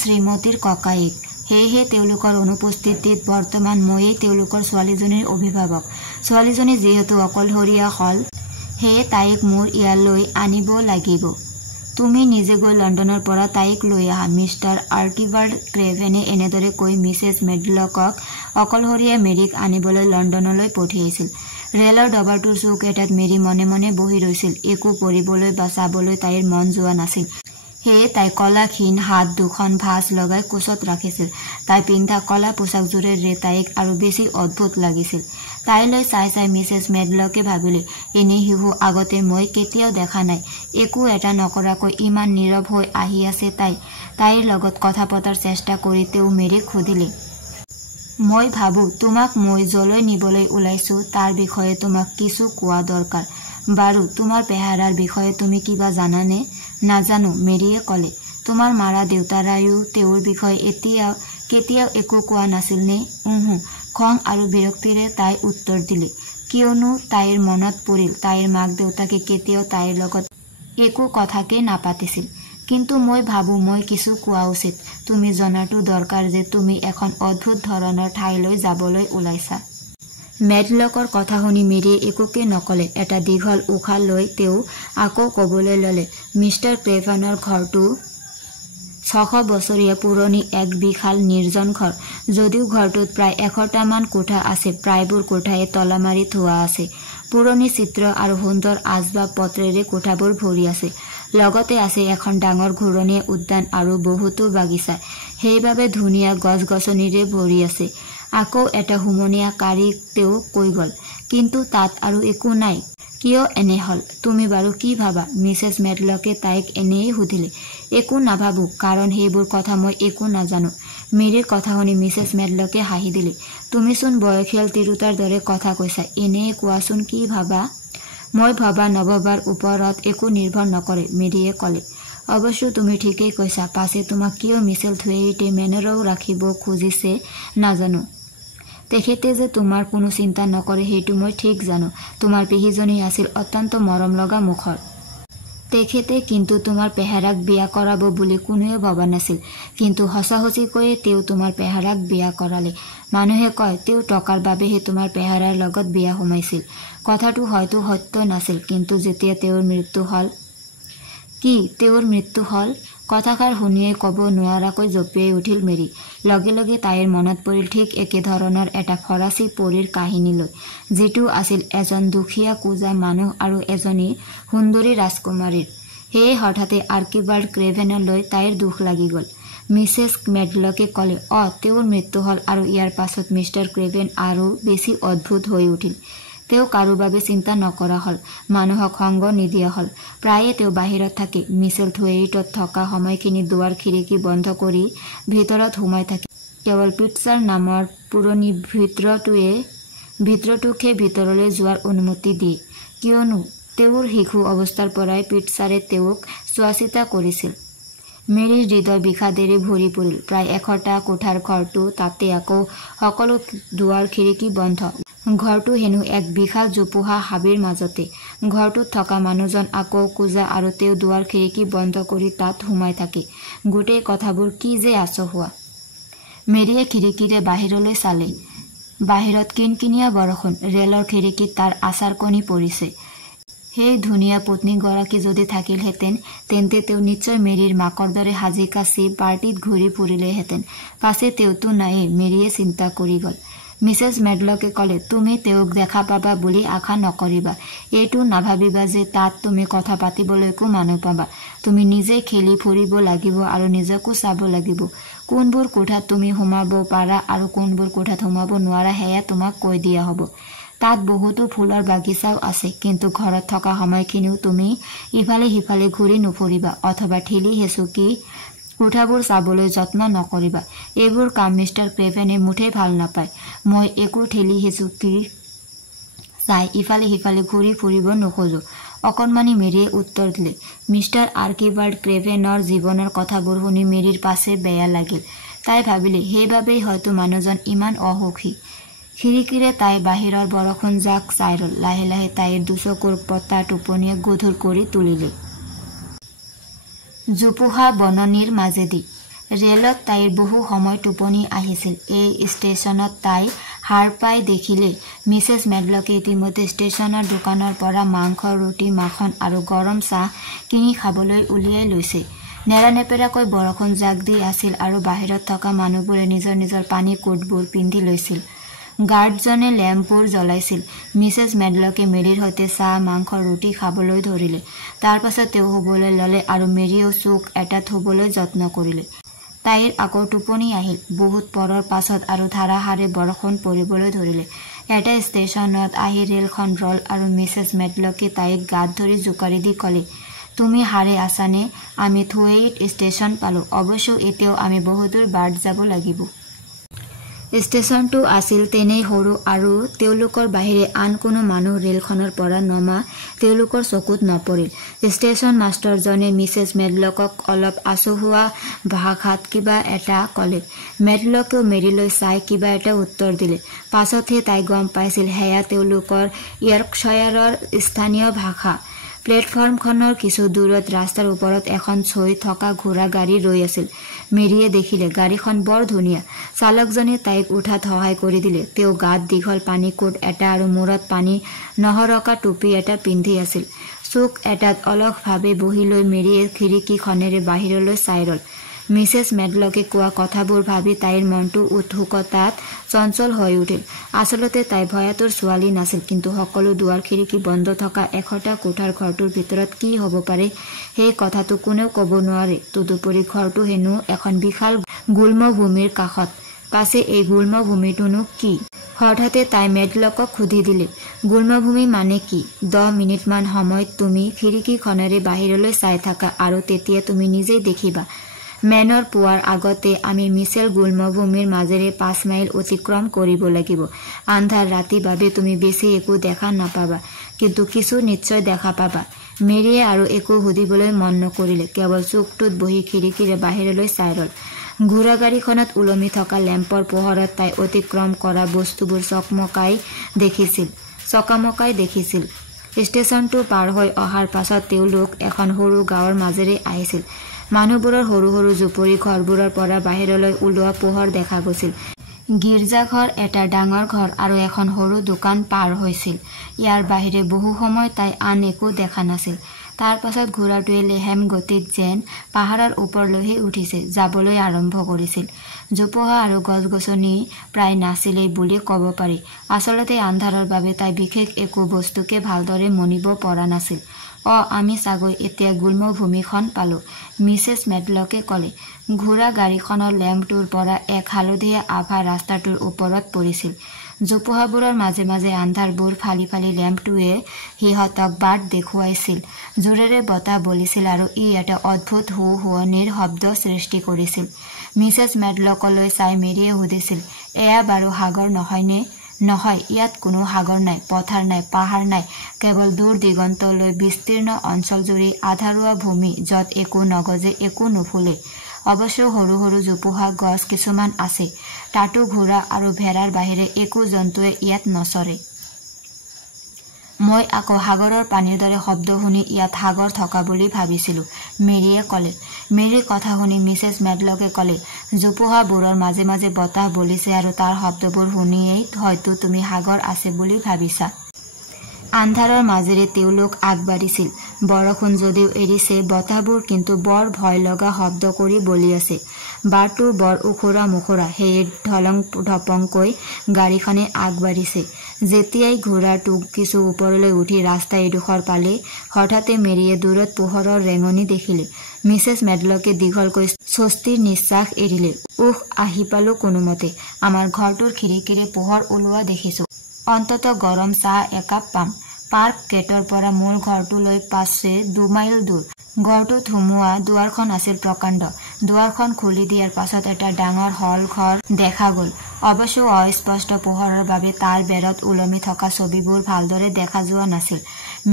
শ্ৰীমতীৰ ককায়েক। সেয়েহে তেওঁলোকৰ অনুপস্থিতিত বৰ্তমান ময়েই তেওঁলোকৰ ছোৱালীজনীৰ অভিভাৱক। ছোৱালীজনী যিহেতু অকলশৰীয়া হ'ল, সেয়ে তাইক মোৰ ইয়ালৈ আনিব লাগিব। তুমি নিজে গৈ লণ্ডনৰ পৰা তাইক লৈ আহা। মিষ্টাৰ আৰ্কিবাল্ড ক্ৰেভেনে এনেদৰে কৈ মিছেছ মেডলকক অকলশৰীয়া মেৰীক আনিবলৈ লণ্ডনলৈ পঠিয়াইছিল। ৰেলৰ ডবাটোৰ চৌক এটাত মেৰী মনে মনে বহি ৰৈছিল। একো পঢ়িবলৈ বা চাবলৈ তাইৰ মন যোৱা নাছিল। সেয়ে তাই কলা ক্ষীণ হাত দুখন ভাঁজ লগাই কোচত ৰাখিছিল। তাই পিন্ধা কলা পোছাকযোৰেৰে তাইক আৰু বেছি অদ্ভুত লাগিছিল। তাইলৈ চাই চাই মিছেছ মেডলকে ভাবিলে, এনে শিশু আগতে মই কেতিয়াও দেখা নাই। একো এটা নকৰাকৈ ইমান নীৰৱ হৈ আহি আছে তাই। তাইৰ লগত কথা পতাৰ চেষ্টা কৰি তেওঁ মেৰীক সুধিলে, মই ভাবোঁ তোমাক মই যলৈ নিবলৈ ওলাইছো তাৰ বিষয়ে তোমাক কিছু কোৱা দৰকাৰ। বাৰু, তোমাৰ পেহাৰাৰ বিষয়ে তুমি কিবা জানানে? নাজানো, মেৰীয়ে ক'লে। তোমাৰ মাৰা দেউতাৰায়ো তেওঁৰ বিষয়ে কেতিয়াও একো কোৱা নাছিল নে? খং আৰু বিৰক্তিৰে তাই উত্তৰ দিলে। কিয়নো তাইৰ মনত পৰিল তাইৰ মাক দেউতাকে কেতিয়াও তাইৰ লগত একো কথাকে নাপাতিছিল। কিন্তু মই ভাবোঁ মই কিছু কোৱা উচিত। তুমি জনাটো দৰকাৰ যে তুমি এখন অদ্ভুত ধৰণৰ ঠাইলৈ যাবলৈ ওলাইছা। মেডলকৰ কথা শুনি মেৰীয়ে একোকে নকলে। এটা দীঘল উশাহ লৈ তেওঁ আকৌ ক'বলৈ ল'লে, মিষ্টাৰ ক্ৰেভেনৰ ঘৰটো 600 বছৰীয়া পুৰণি এক বিশাল নিৰ্জন ঘৰ। যদিও ঘৰটোত প্ৰায় 100টামান কোঠা আছে, প্ৰায়বোৰ কোঠায়ে তলা মাৰি থোৱা আছে। পুৰণি চিত্ৰ আৰু সুন্দৰ আচবাব পত্ৰেৰে কোঠাবোৰ ভৰি আছে। লগতে আছে এখন ডাঙৰ ঘূৰণীয়া উদ্যান আৰু বহুতো বাগিচা, সেইবাবে ধুনীয়া গছ গছনিৰে ভৰি আছে। আকৌ এটা হুমনীয়া কাৰী তেওঁ কৈ গ'ল, কিন্তু তাত আৰু একো নাই। কিয় এনে হ'ল? তুমি বাৰু কি ভাবা? মিছেছ মেডলকে তাইক এনেই সুধিলে। একো নাভাবো, কাৰণ সেইবোৰ কথা মই একো নাজানো। মেৰীৰ কথা শুনি মিছেছ মেডলকে হাঁহি দিলে। তুমিচোন বয়সীয়াল তিৰোতাৰ দৰে কথা কৈছা, এনেই কোৱাচোন কি ভাবা? মই ভবা নভবাৰ ওপৰত একো নিৰ্ভৰ নকৰে, মেৰীয়ে ক'লে। অৱশ্য তুমি ঠিকেই কৈছা, পাছে তোমাক কিয় মিছেল থুৱেইটে মেনৰেও ৰাখিব খুজিছে নাজানো। তেখেতে যে তোমাৰ কোনো চিন্তা নকৰে সেইটো মই ঠিক জানো। তোমাৰ পেহীজনী আছিল অত্যন্ত মৰম লগা মুখৰ। তেখেতে কিন্তু তোমাৰ পেহাৰাক বিয়া কৰাব বুলি কোনোৱে ভবা নাছিল, কিন্তু সঁচাসঁচিকৈয়ে তেওঁ তোমাৰ পেহাৰাক বিয়া কৰালে। মানুহে কয় তেওঁ টকাৰ বাবেহে তোমাৰ পেহাৰাৰ লগত বিয়া সোমাইছিল। কথাটো হয়তো সত্য নাছিল, কিন্তু যেতিয়া তেওঁৰ মৃত্যু হ'ল। কি তেওঁৰ মৃত্যু হ'ল? কথাষাৰ শুনিয়েই ক'ব নোৱাৰাকৈ জঁপিয়াই উঠিল মেৰী। লগে লগে তাইৰ মনত পৰিল ঠিক একেধৰণৰ এটা ফৰাচী পৰীৰ কাহিনীলৈ, যিটো আছিল এজন দুখীয়া কোজা মানুহ আৰু এজনী সুন্দৰী ৰাজকুমাৰীৰ। সেয়ে হঠাতে আৰ্কিবাল্ড ক্ৰেভেনলৈ তাইৰ দুখ লাগি গ'ল। মিছেছ মেডলকে ক'লে, তেওঁৰ মৃত্যু হ'ল, আৰু ইয়াৰ পাছত মিষ্টাৰ ক্ৰেভেন আৰু বেছি অদ্ভুত হৈ উঠিল। তেওঁ কাৰো বাবে চিন্তা নকৰা হ'ল, মানুহক সংগ নিদিয়া হ'ল। প্ৰায়ে তেওঁ বাহিৰত থাকে, মিছেল থুৱেইটত থকা সময়খিনি দুৱাৰ খিৰিকী বন্ধ কৰি ভিতৰত সোমাই থাকে। কেৱল পিটছাৰ নামৰ পুৰণি ভিতৰটোকহে ভিতৰলৈ যোৱাৰ অনুমতি দিয়ে, কিয়নো তেওঁৰ শিশু অৱস্থাৰ পৰাই পিটছাৰে তেওঁক চোৱা চিতা কৰিছিল। মেৰীৰ হৃদয় বিষাদেৰে ভৰি পৰিল। প্ৰায় 100টা কোঠাৰ ঘৰটো, তাতে আকৌ সকলো দুৱাৰ খিৰিকী বন্ধ। ঘৰটো হেনো এক বিশাল জোপোহা হাবিৰ মাজতে। ঘৰটোত থকা মানুহজন আকৌ কোজা আৰু তেওঁ দুৱাৰ খিৰিকী বন্ধ কৰি তাত সোমাই থাকে। গোটেই কথাবোৰ কি যে আচহুৱা। মেৰীয়ে খিৰিকীৰে বাহিৰলৈ চালে। বাহিৰত কিনকিনীয়া বৰষুণ, ৰেলৰ খিৰিকীত তাৰ আচাৰ কণী পৰিছে। সেই ধুনীয়া পত্নীগৰাকী যদি থাকিলহেঁতেন, তেন্তে তেওঁ নিশ্চয় মেৰীৰ মাকৰ দৰে সাজি কাচি পাৰ্টিত ঘূৰি ফুৰিলেহেঁতেন। পাছে তেওঁতো নায়েই, মেৰীয়ে চিন্তা কৰি গ'ল। মিছেছ মেডলকে ক'লে, তুমি তেওঁক দেখা পাবা বুলি আশা নকৰিবা। এইটো নাভাবিবা যে তাত তুমি কথা পাতিবলৈকো মানুহ পাবা। তুমি নিজে খেলি ফুৰিব লাগিব আৰু নিজকো চাব লাগিব। কোনবোৰ কোঠাত তুমি সোমাব পাৰা আৰু কোনবোৰ কোঠাত সোমাব নোৱাৰা সেয়া তোমাক কৈ দিয়া হ'ব। তাত বহুতো ফুলৰ বাগিচাও আছে, কিন্তু ঘৰত থকা সময়খিনিও তুমি ইফালে সিফালে ঘূৰি নুফুৰিবা অথবা ঠেলি হেঁচুকি কোঠাবোৰ চাবলৈ যত্ন নকৰিবা। এইবোৰ কাম মিষ্টাৰ ক্ৰেভেনে মুঠেই ভাল নাপায়। মই একো ঠেলি হেঁচুকি চাই ইফালে সিফালে ঘূৰি ফুৰিব নোখোজো, অকণমানি মেৰীয়ে উত্তৰ দিলে। মিষ্টাৰ আৰ্কিবাল্ড ক্ৰেভেনৰ জীৱনৰ কথাবোৰ শুনি মেৰীৰ পাছে বেয়া লাগিল। তাই ভাবিলে, সেইবাবেই হয়তো মানুহজন ইমান অসুখী। খিৰিকীৰে তাই বাহিৰৰ বৰষুণ জাক চাই ৰ'ল। লাহে লাহে তাইৰ দুচকুৰ পতা টোপনিয়ে গধুৰ কৰি তুলিলে। জোপোহা বননিৰ মাজেদি ৰেলত তাইৰ বহু সময় টোপনি আহিছিল। এই ষ্টেচনত তাই সাৰ পাই দেখিলে মিছেছ মেডলকে ইতিমধ্যে ষ্টেচনৰ দোকানৰ পৰা মাংস, ৰুটি, মাখন আৰু গৰম চাহ কিনি খাবলৈ উলিয়াই লৈছে। নেৰানেপেৰাকৈ বৰষুণ জাক দি আছিল আৰু বাহিৰত থকা মানুহবোৰে নিজৰ নিজৰ পানী কোটবোৰ পিন্ধি লৈছিল। গাৰ্ডজনে লেম্পবোৰ জ্বলাইছিল। মিছেছ মেডলকে মেৰীৰ সৈতে চাহ, মাংস, ৰুটি খাবলৈ ধৰিলে। তাৰ পাছত তেওঁ শুবলৈ ল'লে আৰু মেৰীয়েও চোক এটাত শুবলৈ যত্ন কৰিলে। তাইৰ আকৌ টোপনি আহিল। বহুত পৰৰ পাছত আৰু ধাৰাসাৰে বৰষুণ পৰিবলৈ ধৰিলে। এটা ষ্টেচনত আহি ৰেলখন ৰল আৰু মিছেছ মেডলকে তাইক গাত ধৰি জোকাৰি দি ক'লে, তুমি সাৰে আছানে? আমি থুৱেইট ষ্টেচন পালোঁ। অৱশ্যে এতিয়াও আমি বহুদূৰ বাট যাব লাগিব। ষ্টেচনটো আছিল তেনেই সৰু আৰু তেওঁলোকৰ বাহিৰে আন কোনো মানুহ ৰেলখনৰ পৰা নমা তেওঁলোকৰ চকুত নপৰিল। ষ্টেচন মাষ্টৰজনে মিছেছ মেডলকক অলপ আচহুৱা ভাষাত কিবা এটা ক'লে। মেডলকেও মেৰীলৈ চাই কিবা এটা উত্তৰ দিলে। পাছতহে তাই গম পাইছিল সেয়া তেওঁলোকৰ ইয়ৰ্কশ্বায়াৰৰ স্থানীয় ভাষা। প্লেটফৰ্মখনৰ কিছু দূৰত ৰাস্তাৰ ওপৰত এখন চৈ থকা ঘোঁৰা গাড়ী ৰৈ আছিল। মেৰীয়ে দেখিলে গাড়ীখন বৰ ধুনীয়া। চালকজনে তাইক উঠাত সহায় কৰি দিলে। তেওঁ গাত দীঘল পানী কোট এটা আৰু মূৰত পানী নহৰকা টুপি এটা পিন্ধি আছিল। চুক এটাত অলসভাৱে বহি লৈ মেৰীয়ে খিৰিকীখনেৰে বাহিৰলৈ চাই ৰ'ল। মিছেছ মেডলকে কোৱা কথাবোৰ ভাবি তাইৰ মনটো উৎসুকতাত চঞ্চল হৈ উঠিল। আচলতে তাই ভয়াতুৰ ছোৱালী নাছিল, কিন্তু সকলো দুৱাৰ খিৰিকী বন্ধ থকা এশটা কোঠাৰ ঘৰটোৰ ভিতৰত কি হ'ব পাৰে সেই কথাটো কোনেও ক'ব নোৱাৰে। তদুপৰি ঘৰটো হেনো এখন বিশাল গুল্ম ভূমিৰ কাষত। পাছে এই গুল্ম ভূমিটোনো কি? হঠাতে তাই মেডলকক সুধি দিলে, গুল্মভূমি মানে কি? 10 মিনিটমান সময়ত তুমি খিৰিকীখনেৰে বাহিৰলৈ চাই থাকা আৰু তেতিয়া তুমি নিজেই দেখিবা। মেনৰ পোৱাৰ আগতে আমি মিছেল গুল্মভূমিৰ মাজেৰে 5 মাইল অতিক্ৰম কৰিব লাগিব। আন্ধাৰ ৰাতি বাবে তুমি বেছি একো দেখা নাপাবা, কিন্তু কিছু নিশ্চয় দেখা পাবা। মেৰিয়ে আৰু একো সুধিবলৈ মন নকৰিলে, কেৱল চুকটোত বহি খিৰিকীৰে বাহিৰলৈ চাই ৰল। ঘোঁৰা গাড়ীখনত ওলমি থকা লেম্পৰ পোহৰত তাই অতিক্ৰম কৰা বস্তুবোৰ চকামকাই দেখিছিল। ষ্টেচনটো পাৰ হৈ অহাৰ পাছত তেওঁলোক এখন সৰু গাঁৱৰ মাজেৰে আহিছিল। মানুহবোৰৰ সৰু সৰু জুপুৰি ঘৰবোৰৰ পৰা বাহিৰলৈ ওলোৱা পোহৰ দেখা গৈছিল। গীৰ্জাঘৰ, এটা ডাঙৰ ঘৰ আৰু এখন সৰু দোকান পাৰ হৈছিল। ইয়াৰ বাহিৰে বহু সময় তাই আন একো দেখা নাছিল। তাৰ পাছত ঘোঁৰাটোৱে লেহেম গতিত যেন পাহাৰৰ ওপৰলৈহে উঠিছে, যাবলৈ আৰম্ভ কৰিছিল। জোপোহা আৰু গছ-গছনি প্ৰায় নাছিলেই বুলি ক'ব পাৰি। আচলতে আন্ধাৰৰ বাবে তাই বিশেষ একো বস্তুকে ভালদৰে মনিব পৰা নাছিল। আমি চাগৈ এতিয়া গুল্মভূমিখন পালোঁ, মিছেছ মেডলকে ক'লে। ঘোঁৰা গাড়ীখনৰ লেম্পটোৰ পৰা এক হালধীয়া আভা ৰাস্তাটোৰ ওপৰত পৰিছিল। জোপোহাবোৰৰ মাজে মাজে আন্ধাৰবোৰ ফালি ফালি লেম্পটোৱে সিহঁতক বাট দেখুৱাইছিল। জোৰেৰে বতাহ বলিছিল আৰু ই এটা অদ্ভুত হু-হুৱনিৰ শব্দ সৃষ্টি কৰিছিল। মিছেছ মেডলকলৈ চাই মেৰিয়ে সুধিছিল, এয়া বাৰু সাগৰ নহয়নে? নহয়, ইয়াত কোনো সাগৰ নাই, পথাৰ নাই, পাহাৰ নাই, কেৱল দূৰ দিগন্তলৈ বিস্তীৰ্ণ অঞ্চলজুৰি আধাৰুৱা ভূমি, য'ত একো নগজে, একো নুফুলে। অৱশ্য সৰু সৰু জোপোহা গছ কিছুমান আছে। তাতো ঘোঁৰা আৰু ভেড়াৰ বাহিৰে একো জন্তুৱে ইয়াত নচৰে। মই আকৌ সাগৰৰ পানীৰ দৰে শব্দ শুনি ইয়াত সাগৰ থকা বুলি ভাবিছিলোঁ, মেৰিয়ে ক'লে। মেৰিৰ কথা শুনি মিছেছ মেডলকে ক'লে, জোপোহাবোৰৰ মাজে মাজে বতাহ বলিছে আৰু তাৰ শব্দবোৰ শুনিয়েই হয়তো তুমি সাগৰ আছে বুলি ভাবিছা। আন্ধাৰৰ মাজেৰে তেওঁলোক আগবাঢ়িছিল। বৰষুণ যদিও এৰিছে, বতাহবোৰ কিন্তু বৰ ভয় লগা শব্দ কৰি বলি আছে। বাটটো বৰ উখুৰা মুখুৰা, সেয়ে ঢলং-ঢপংকৈ গাড়ীখনে আগবাঢ়িছে। যেতিয়াই ঘোঁৰাটো কিছু ওপৰলৈ উঠি ৰাস্তা এডোখৰ পালে, হঠাতে মেৰিয়ে দূৰত পোহৰৰ ৰেঙনি দেখিলে। মিছেছ মেডলকে দীঘলকৈ স্বস্তিৰ নিশ্বাস এৰিলে। আহি পালো কোনোমতে। আমাৰ ঘৰটোৰ খিৰিকীৰে পোহৰ ওলোৱা দেখিছো। অন্তত গৰম চাহ একাপ পাম। পাৰ্ক গেটৰ পৰা মোৰ ঘৰটোলৈ 5-2 মাইল দূৰ। ঘৰটোত সোমোৱা দুৱাৰখন আছিল প্ৰকাণ্ড। দুৱাৰখন খুলি দিয়াৰ পাছত এটা ডাঙৰ হল ঘৰ দেখা গ'ল। অৱশ্য অস্পষ্ট পোহৰৰ বাবে তাৰ বেৰত ওলমি থকা ছবিবোৰ ভালদৰে দেখা যোৱা নাছিল।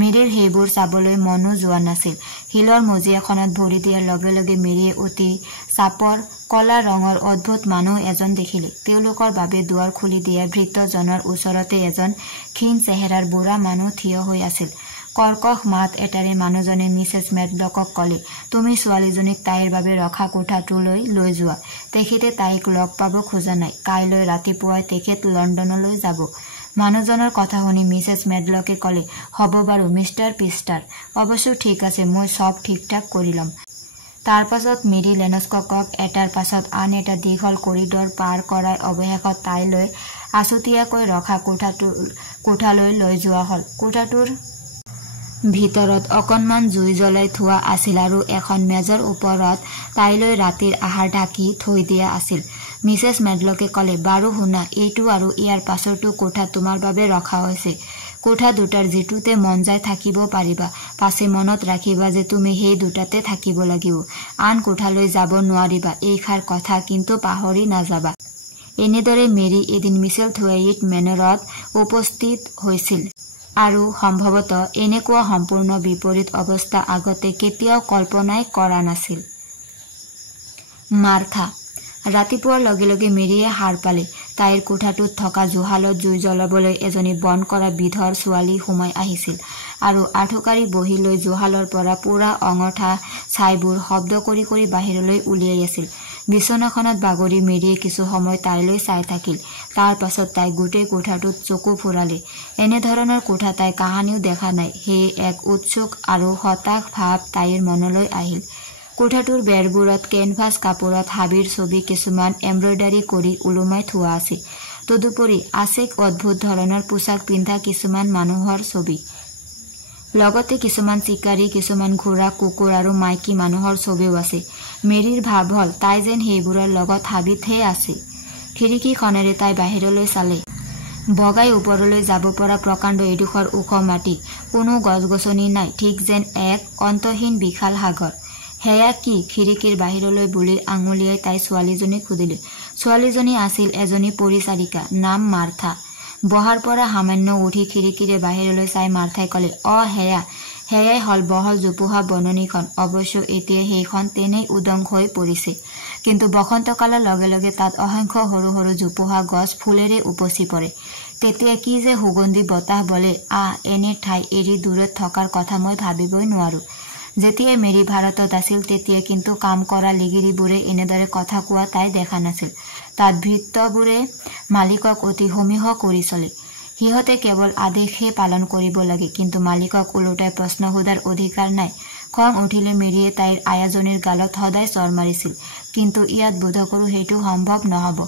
মেৰিৰ সেইবোৰ চাবলৈ মনো যোৱা নাছিল। শিলৰ মজিয়াখনত ভৰি দিয়াৰ লগে লগে মেৰিয়ে অতি চাপৰ কলা ৰঙৰ অদ্ভুত মানুহ এজন দেখিলে। তেওঁলোকৰ বাবে দুৱাৰ খুলি দিয়া ভৃত্যজনৰ ওচৰতে এজন ক্ষীণ চেহেৰাৰ বুঢ়া মানুহ থিয় হৈ আছিল। কৰ্কশ মাত এটাৰে মানুহজনে মিছেছ মেডলকক ক'লে, তুমি ছোৱালীজনীক তাইৰ বাবে ৰখা কোঠাটোলৈ লৈ যোৱা। তেখেতে তাইক লগ পাব খোজা নাই। কাইলৈ ৰাতিপুৱাই তেখেত লণ্ডনলৈ যাব। মানুহজনৰ কথা শুনি মিছেছ মেডলকে ক'লে, হ'ব বাৰু মিষ্টাৰ পিষ্টাৰ, অৱশ্য ঠিক আছে, মই চব ঠিক-ঠাক কৰি ল'ম। তাৰ পাছত মেৰী লেনস্কক এটাৰ পাছত আন এটা দীঘল কৰিডৰ পাৰ কৰাই অৱশেষত তাইলৈ আছুতীয়াকৈ ৰখা কোঠালৈ লৈ যোৱা হ'ল। কোঠাটোৰ ভিতৰত অকণমান জুই জ্বলাই থোৱা আছিল আৰু এখন মেজৰ ওপৰত তাইলৈ ৰাতিৰ আহাৰ ঢাকি থৈ দিয়া আছিল। মিছেছ মেডলকে ক'লে, বাৰু শুনা, এইটো আৰু ইয়াৰ পাছৰটো কোঠা তোমাৰ বাবে ৰখা হৈছে। কোঠা দুটাৰ যিটোতে মন যায় থাকিব পাৰিবা। পাছে মনত ৰাখিবা যে তুমি সেই দুটাতে থাকিব লাগিব। আন কোঠালৈ যাব নোৱাৰিবা, এইষাৰ কথা কিন্তু পাহৰি নাযাবা। এনেদৰে মেৰী এদিন মিছেলথোৱাইট মেনৰত উপস্থিত হৈছিল আৰু সম্ভৱতঃ এনেকুৱা সম্পূৰ্ণ বিপৰীত অৱস্থা আগতে কেতিয়াও কল্পনাই কৰা নাছিল। মাৰ্থা। ৰাতিপুৱাৰ লগে লগে মেৰীয়ে সাৰ পালে। তাইৰ কোঠাটোত থকা জুহালত জুই জ্বলাবলৈ এজনী বন কৰা বিধৰ ছোৱালী সোমাই আহিছিল আৰু আঠুকাৰি বহি লৈ জুহালৰ পৰা পুৰা অঙঠা ছাইবোৰ শব্দ কৰি কৰি বাহিৰলৈ উলিয়াই আছিল। বিচনাখনত বাগৰি মেৰীয়ে কিছু সময় তাইলৈ চাই থাকিল। তাৰ পাছত তাই গোটেই কোঠাটোত চকু ফুৰালে। এনেধৰণৰ কোঠা তাই কাহানিও দেখা নাই। সেয়ে এক উৎসুক আৰু হতাশ ভাৱ তাইৰ মনলৈ আহিল। কোঠাটোৰ বেৰবোৰত কেনভাছ কাপোৰত হাবিৰ ছবি কিছুমান এমব্ৰইডাৰী কৰি ওলোমাই থোৱা আছে। তদুপৰি আছে অদ্ভুত ধৰণৰ পোছাক পিন্ধা কিছুমান মানুহৰ ছবি। লগতে কিছুমান চিকাৰী, কিছুমান ঘোঁৰা, কুকুৰ আৰু মাইকী মানুহৰ ছবিও আছে। মেৰীৰ ভাৱ হ'ল তাই যেন সেইবোৰৰ লগত হাবিতহে আছে। খিৰিকীখনেৰে তাই বাহিৰলৈ চালে। বগাই ওপৰলৈ যাব পৰা প্ৰকাণ্ড এডোখৰ ওখ মাটি, কোনো গছ গছনি নাই, ঠিক যেন এক অন্তহীন বিশাল সাগৰ। সেয়া কি? খিৰিকীৰ বাহিৰলৈ বুলি আঙুলিয়াই তাই ছোৱালীজনীক সুধিলে। ছোৱালীজনী আছিল এজনী পৰিচাৰিকা, নাম মাৰ্থা। বহাৰ পৰা সামান্য উঠি খিৰিকীৰে বাহিৰলৈ চাই মাৰ্থাই ক'লে, সেয়াই হ'ল বহল জোপোহা বননিখন। অৱশ্য এতিয়া সেইখন তেনেই উদং হৈ পৰিছে, কিন্তু বসন্তকালৰ লগে লগে তাত অসংখ্য সৰু সৰু জোপোহা গছ ফুলেৰে উপচি পৰে। তেতিয়া কি যে সুগন্ধি বতাহ বলে। এনে ঠাই এৰি দূৰত থকাৰ কথা মই ভাবিবই নোৱাৰো। যেতিয়াই মেৰী ভাৰতত আছিল তেতিয়া কিন্তু কাম কৰা লিগিৰিবোৰে এনেদৰে কথা কোৱা তাই দেখা নাছিল। তাত ভৃত্যবোৰে মালিকক অতি সমীহ কৰি চলে। সিহঁতে কেৱল আদেশহে পালন কৰিব লাগে, কিন্তু মালিকক ওলোটাই প্ৰশ্ন সোধাৰ অধিকাৰ নাই। খং উঠিলে মেৰীয়ে তাইৰ আয়াজনীৰ গালত সদায় চৰ মাৰিছিল, কিন্তু ইয়াত বোধ কৰোঁ সেইটো সম্ভৱ নহ'ব।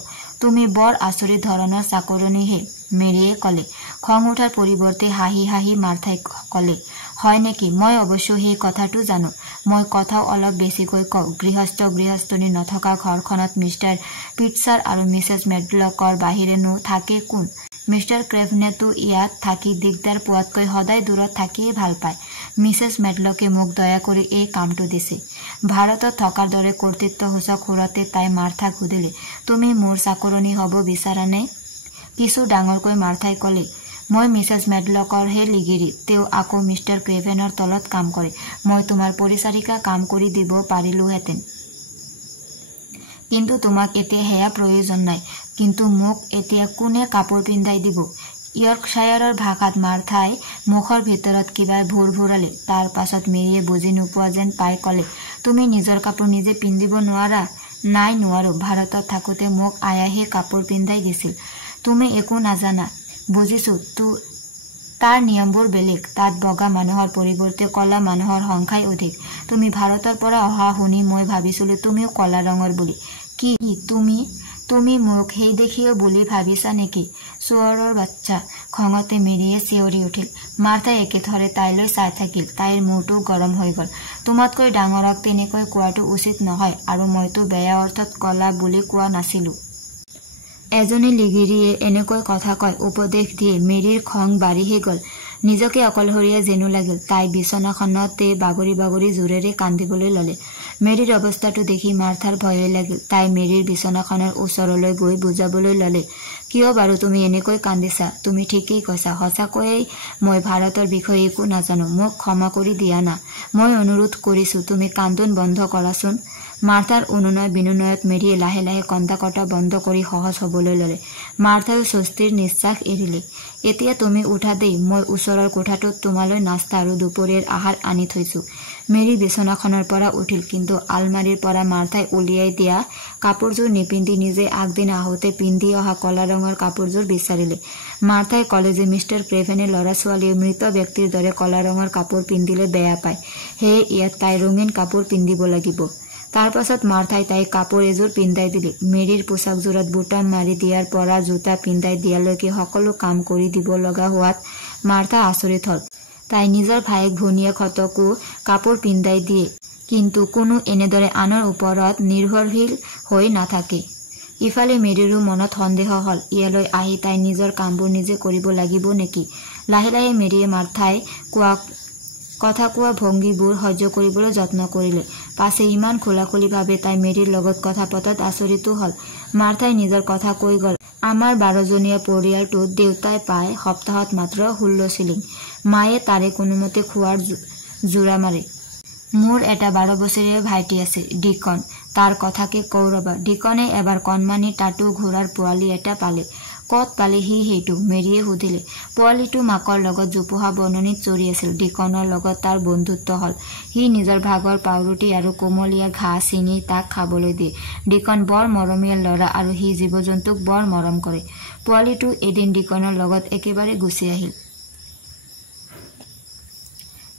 তুমি বৰ আচৰিত ধৰণৰ চাকৰণীহে, মেৰীয়ে ক'লে। খং উঠাৰ পৰিৱৰ্তে হাঁহি হাঁহি মাৰ্থাই ক'লে, হয় নেকি? মই অৱশ্য সেই কথাটো জানো। মই কথাও অলপ বেছিকৈ কওঁ। গৃহস্থনী নথকা ঘৰখনত মিষ্টাৰ পিটছাৰ আৰু মিছেছ মেডলকৰ বাহিৰেনো থাকে কোন? মিষ্টাৰ ক্ৰেভনেতো ইয়াত থাকি দিগদাৰ পোৱাতকৈ সদায় দূৰত থাকিয়েই ভাল পায়। মিছেছ মেডলকে মোক দয়া কৰি এই কামটো দিছে। ভাৰতত থকাৰ দৰে কৰ্তৃত্বসূচক সুৰতে তাই মাৰ্থাক সুধিলে, তুমি মোৰ চাকৰণী হ'ব বিচাৰানে? কিছু ডাঙৰকৈ মাৰ্থাই ক'লে, মই মিছেছ মেডলকৰহে লিগিৰি। তেওঁ আকৌ মিষ্টাৰ ক্ৰেভেনৰ তলত কাম কৰে। মই তোমাৰ পৰিচাৰিকা কাম কৰি দিব পাৰিলোহেঁতেন, কিন্তু তোমাক এতিয়া সেয়া প্ৰয়োজন নাই। কিন্তু মোক এতিয়া কোনে কাপোৰ পিন্ধাই দিব? ইয়ৰ্কশ্বায়াৰৰ ভাষাত মাৰ্থাই মুখৰ ভিতৰত কিবা ভুৰভুৰালে। তাৰ পাছত মেৰীয়ে বুজি নোপোৱা যেন পাই ক'লে, তুমি নিজৰ কাপোৰ নিজে পিন্ধিব নোৱাৰা? নাই, নোৱাৰো। ভাৰতত থাকোঁতে মোক আয়াহে কাপোৰ পিন্ধাই দিছিল। তুমি একো নাজানা। বুজিছো, তাৰ নিয়মবোৰ বেলেগ। তাত বগা মানুহৰ পৰিৱৰ্তে কলা মানুহৰ সংখ্যাই অধিক। তুমি ভাৰতৰ পৰা অহা শুনি মই ভাবিছিলো তুমিও কলা ৰঙৰ বুলি। কি তুমি মোক সেই দেখিও বুলি ভাবিছা নেকি? চোৰৰ বাচ্চা, খঙতে মেৰীয়ে চিঞৰি উঠিল। মাৰ্থাই একেথৰে তাইলৈ চাই থাকিল। তাইৰ মূৰটো গৰম হৈ গ'ল। তোমাতকৈ ডাঙৰক তেনেকৈ কোৱাটো উচিত নহয়, আৰু মইতো বেয়া অৰ্থত কলা বুলি কোৱা নাছিলো। এজনী লিগিৰিয়ে এনেকৈ কথা কয়, উপদেশ দিয়ে। মেৰীৰ খং বাঢ়িহে গ'ল। নিজকে অকলশৰীয়া যেনো লাগিল। তাই বিচনাখনতে বাগৰি বাগৰি জোৰেৰে কান্দিবলৈ ল'লে। মেৰীৰ অৱস্থাটো দেখি মাৰ্থাৰ ভয়ে লাগিল। তাই মেৰীৰ বিচনাখনৰ ওচৰলৈ গৈ বুজাবলৈ ল'লে, কিয় বাৰু তুমি এনেকৈ কান্দিছা? তুমি ঠিকেই কৈছা, সঁচাকৈয়ে মই ভাৰতৰ বিষয়ে একো নাজানো। মোক ক্ষমা কৰি দিয়া না। মই অনুৰোধ কৰিছো, তুমি কান্দোন বন্ধ কৰাচোন। মাৰ্থাৰ অনুনয় বিনয়ত মেৰীয়ে লাহে লাহে কন্দা কটা বন্ধ কৰি সহজ হ'বলৈ ল'লে। মাৰ্থায়ো স্বস্তিৰ নিশ্বাস এৰিলে। এতিয়া তুমি উঠা দেই, মই ওচৰৰ কোঠাটোত তোমালৈ নাস্তা আৰু দুপৰীয়াৰ আহাৰ আনি থৈছো। মেৰী বিচনাখনৰ পৰা উঠিল, কিন্তু আলমাৰীৰ পৰা মাৰ্থাই উলিয়াই দিয়া কাপোৰযোৰ নিপিন্ধি নিজে আগদিনা আহোঁতে পিন্ধি অহা কলা ৰঙৰ কাপোৰযোৰ বিচাৰিলে। মাৰ্থাই ক'লে যে মিষ্টাৰ ক্ৰেভেনে ল'ৰা ছোৱালীয়ে মৃত ব্যক্তিৰ দৰে কলা ৰঙৰ কাপোৰ পিন্ধিলে বেয়া পায়, সেয়ে ইয়াত তাই ৰঙীন কাপোৰ পিন্ধিব লাগিব। তাৰ পাছত মাৰ্থাই তাইক কাপোৰ এযোৰ পিন্ধাই দিলে। মেৰীৰ পোছাকযোৰত বুটাম মাৰি দিয়াৰ পৰা জোতা পিন্ধাই দিয়ালৈকে সকলো কাম কৰি দিব লগা হোৱাত মাৰ্থা আচৰিত হ'ল। তাই নিজৰ ভায়েক ভনীয়েকহঁতকো কাপোৰ পিন্ধাই দিয়ে, কিন্তু কোনো এনেদৰে আনৰ ওপৰত নিৰ্ভৰশীল হৈ নাথাকে। ইফালে মেৰীৰো মনত সন্দেহ হ'ল, ইয়ালৈ আহি তাই নিজৰ কামবোৰ নিজে কৰিব লাগিব নেকি? লাহে লাহে মেৰীয়ে মাৰ্থাই কথা কোৱা ভংগীবোৰ সহ্য কৰিবলৈ যত্ন কৰিলে। পাছে ইমান খোলাখুলিভাৱে তাই মেৰীৰ লগত কথা পতাত আচৰিতো হ'ল। মাৰ্থাই নিজৰ কথা কৈ গ'ল, আমাৰ 12জনীয়া পৰিয়ালটোত দেউতাই পায় সপ্তাহত মাত্ৰ 16 শিলিং। মায়ে তাৰে কোনোমতে খোৱাৰ জোৰা মাৰে। মোৰ এটা 12 বছৰীয়া ভাইটি আছে, ডিকন। তাৰ কথাকে কওঁ ৰবা। ডিকনে এবাৰ কণমানি টাটু ঘোঁৰাৰ পোৱালি এটা পালে। ক'ত পালে সি সেইটো? মেৰীয়ে সুধিলে। পোৱালিটো মাকৰ লগত জোপোহা বননিত চৰি আছিল। ডিকনৰ লগত তাৰ বন্ধুত্ব হ'ল। সি নিজৰ ভাগৰ পাউৰুটি আৰু কোমলীয়া ঘাঁহ ছিঙি তাক খাবলৈ দিয়ে। ডিকন বৰ মৰমীয়াল ল'ৰা আৰু সি জীৱ জন্তুক বৰ মৰম কৰে। পোৱালিটো এদিন ডিকনৰ লগত একেবাৰে গুচি আহিল।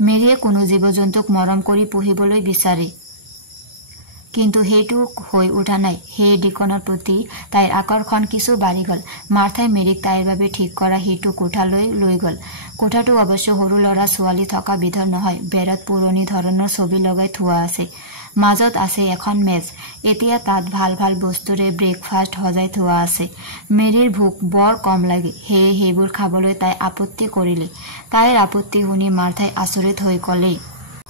মেৰীয়ে কোনো জীৱ জন্তুক মৰম কৰি পুহিবলৈ বিচাৰে। কিন্তু সেইটো হৈ উঠা নাই। সেই দিকনৰ প্ৰতি তাইৰ আকৰ্ষণ কিছু বাঢ়ি গ'ল। মাৰ্থাই মেৰীক তাইৰ বাবে ঠিক কৰা সেইটো কোঠালৈ লৈ গ'ল। কোঠাটো অৱশ্য সৰু ল'ৰা ছোৱালী থকা বিধৰ নহয়। বেৰত পুৰণি ধৰণৰ ছবি লগাই থোৱা আছে। মাজত আছে এখন মেজ। এতিয়া তাত ভাল ভাল বস্তুৰে ব্ৰেকফাষ্ট সজাই থোৱা আছে। মেৰীৰ ভোক বৰ কম লাগে, সেয়ে সেইবোৰ খাবলৈ তাই আপত্তি কৰিলে। তাইৰ আপত্তি শুনি মাৰ্থাই আচৰিত হৈ ক'লে,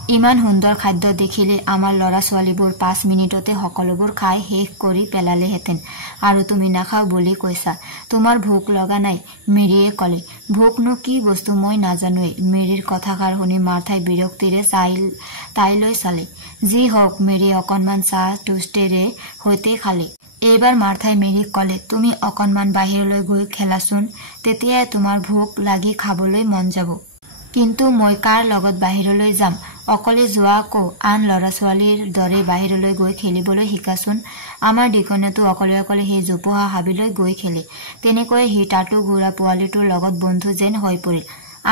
ইমান সুন্দৰ খাদ্য দেখিলে আমাৰ ল'ৰা ছোৱালীবোৰ 5 মিনিটতে সকলোবোৰ খাই শেষ কৰি পেলালেহেঁতেন, আৰু তুমি নাখাও বুলি কৈছা। তোমাৰ ভোক লগা নাই? মেৰীয়ে ক'লে। ভোকনো কি বস্তু মই নাজানোৱেই। মেৰীৰ কথাষাৰ শুনি মাৰ্থাই বিৰক্তিৰে তাইলৈ চালে। যি হওক, মেৰীয়ে অকণমান চাহ টোষ্টেৰে সৈতে খালে। এইবাৰ মাৰ্থাই মেৰীক ক'লে, তুমি অকণমান বাহিৰলৈ গৈ খেলাচোন, তেতিয়াই তোমাৰ ভোক লাগি খাবলৈ মন যাব। কিন্তু মই কাৰ লগত বাহিৰলৈ যাম? অকলে যোৱা আকৌ। আন ল'ৰা ছোৱালীৰ দৰে বাহিৰলৈ গৈ খেলিবলৈ শিকাচোন। আমাৰ দিকনেতো অকলে অকলে সেই জোপোহা হাবিলৈ গৈ খেলে। তেনেকৈয়ে সি টাটু ঘোঁৰা পোৱালিটোৰ লগত বন্ধু যেন হৈ পৰিল।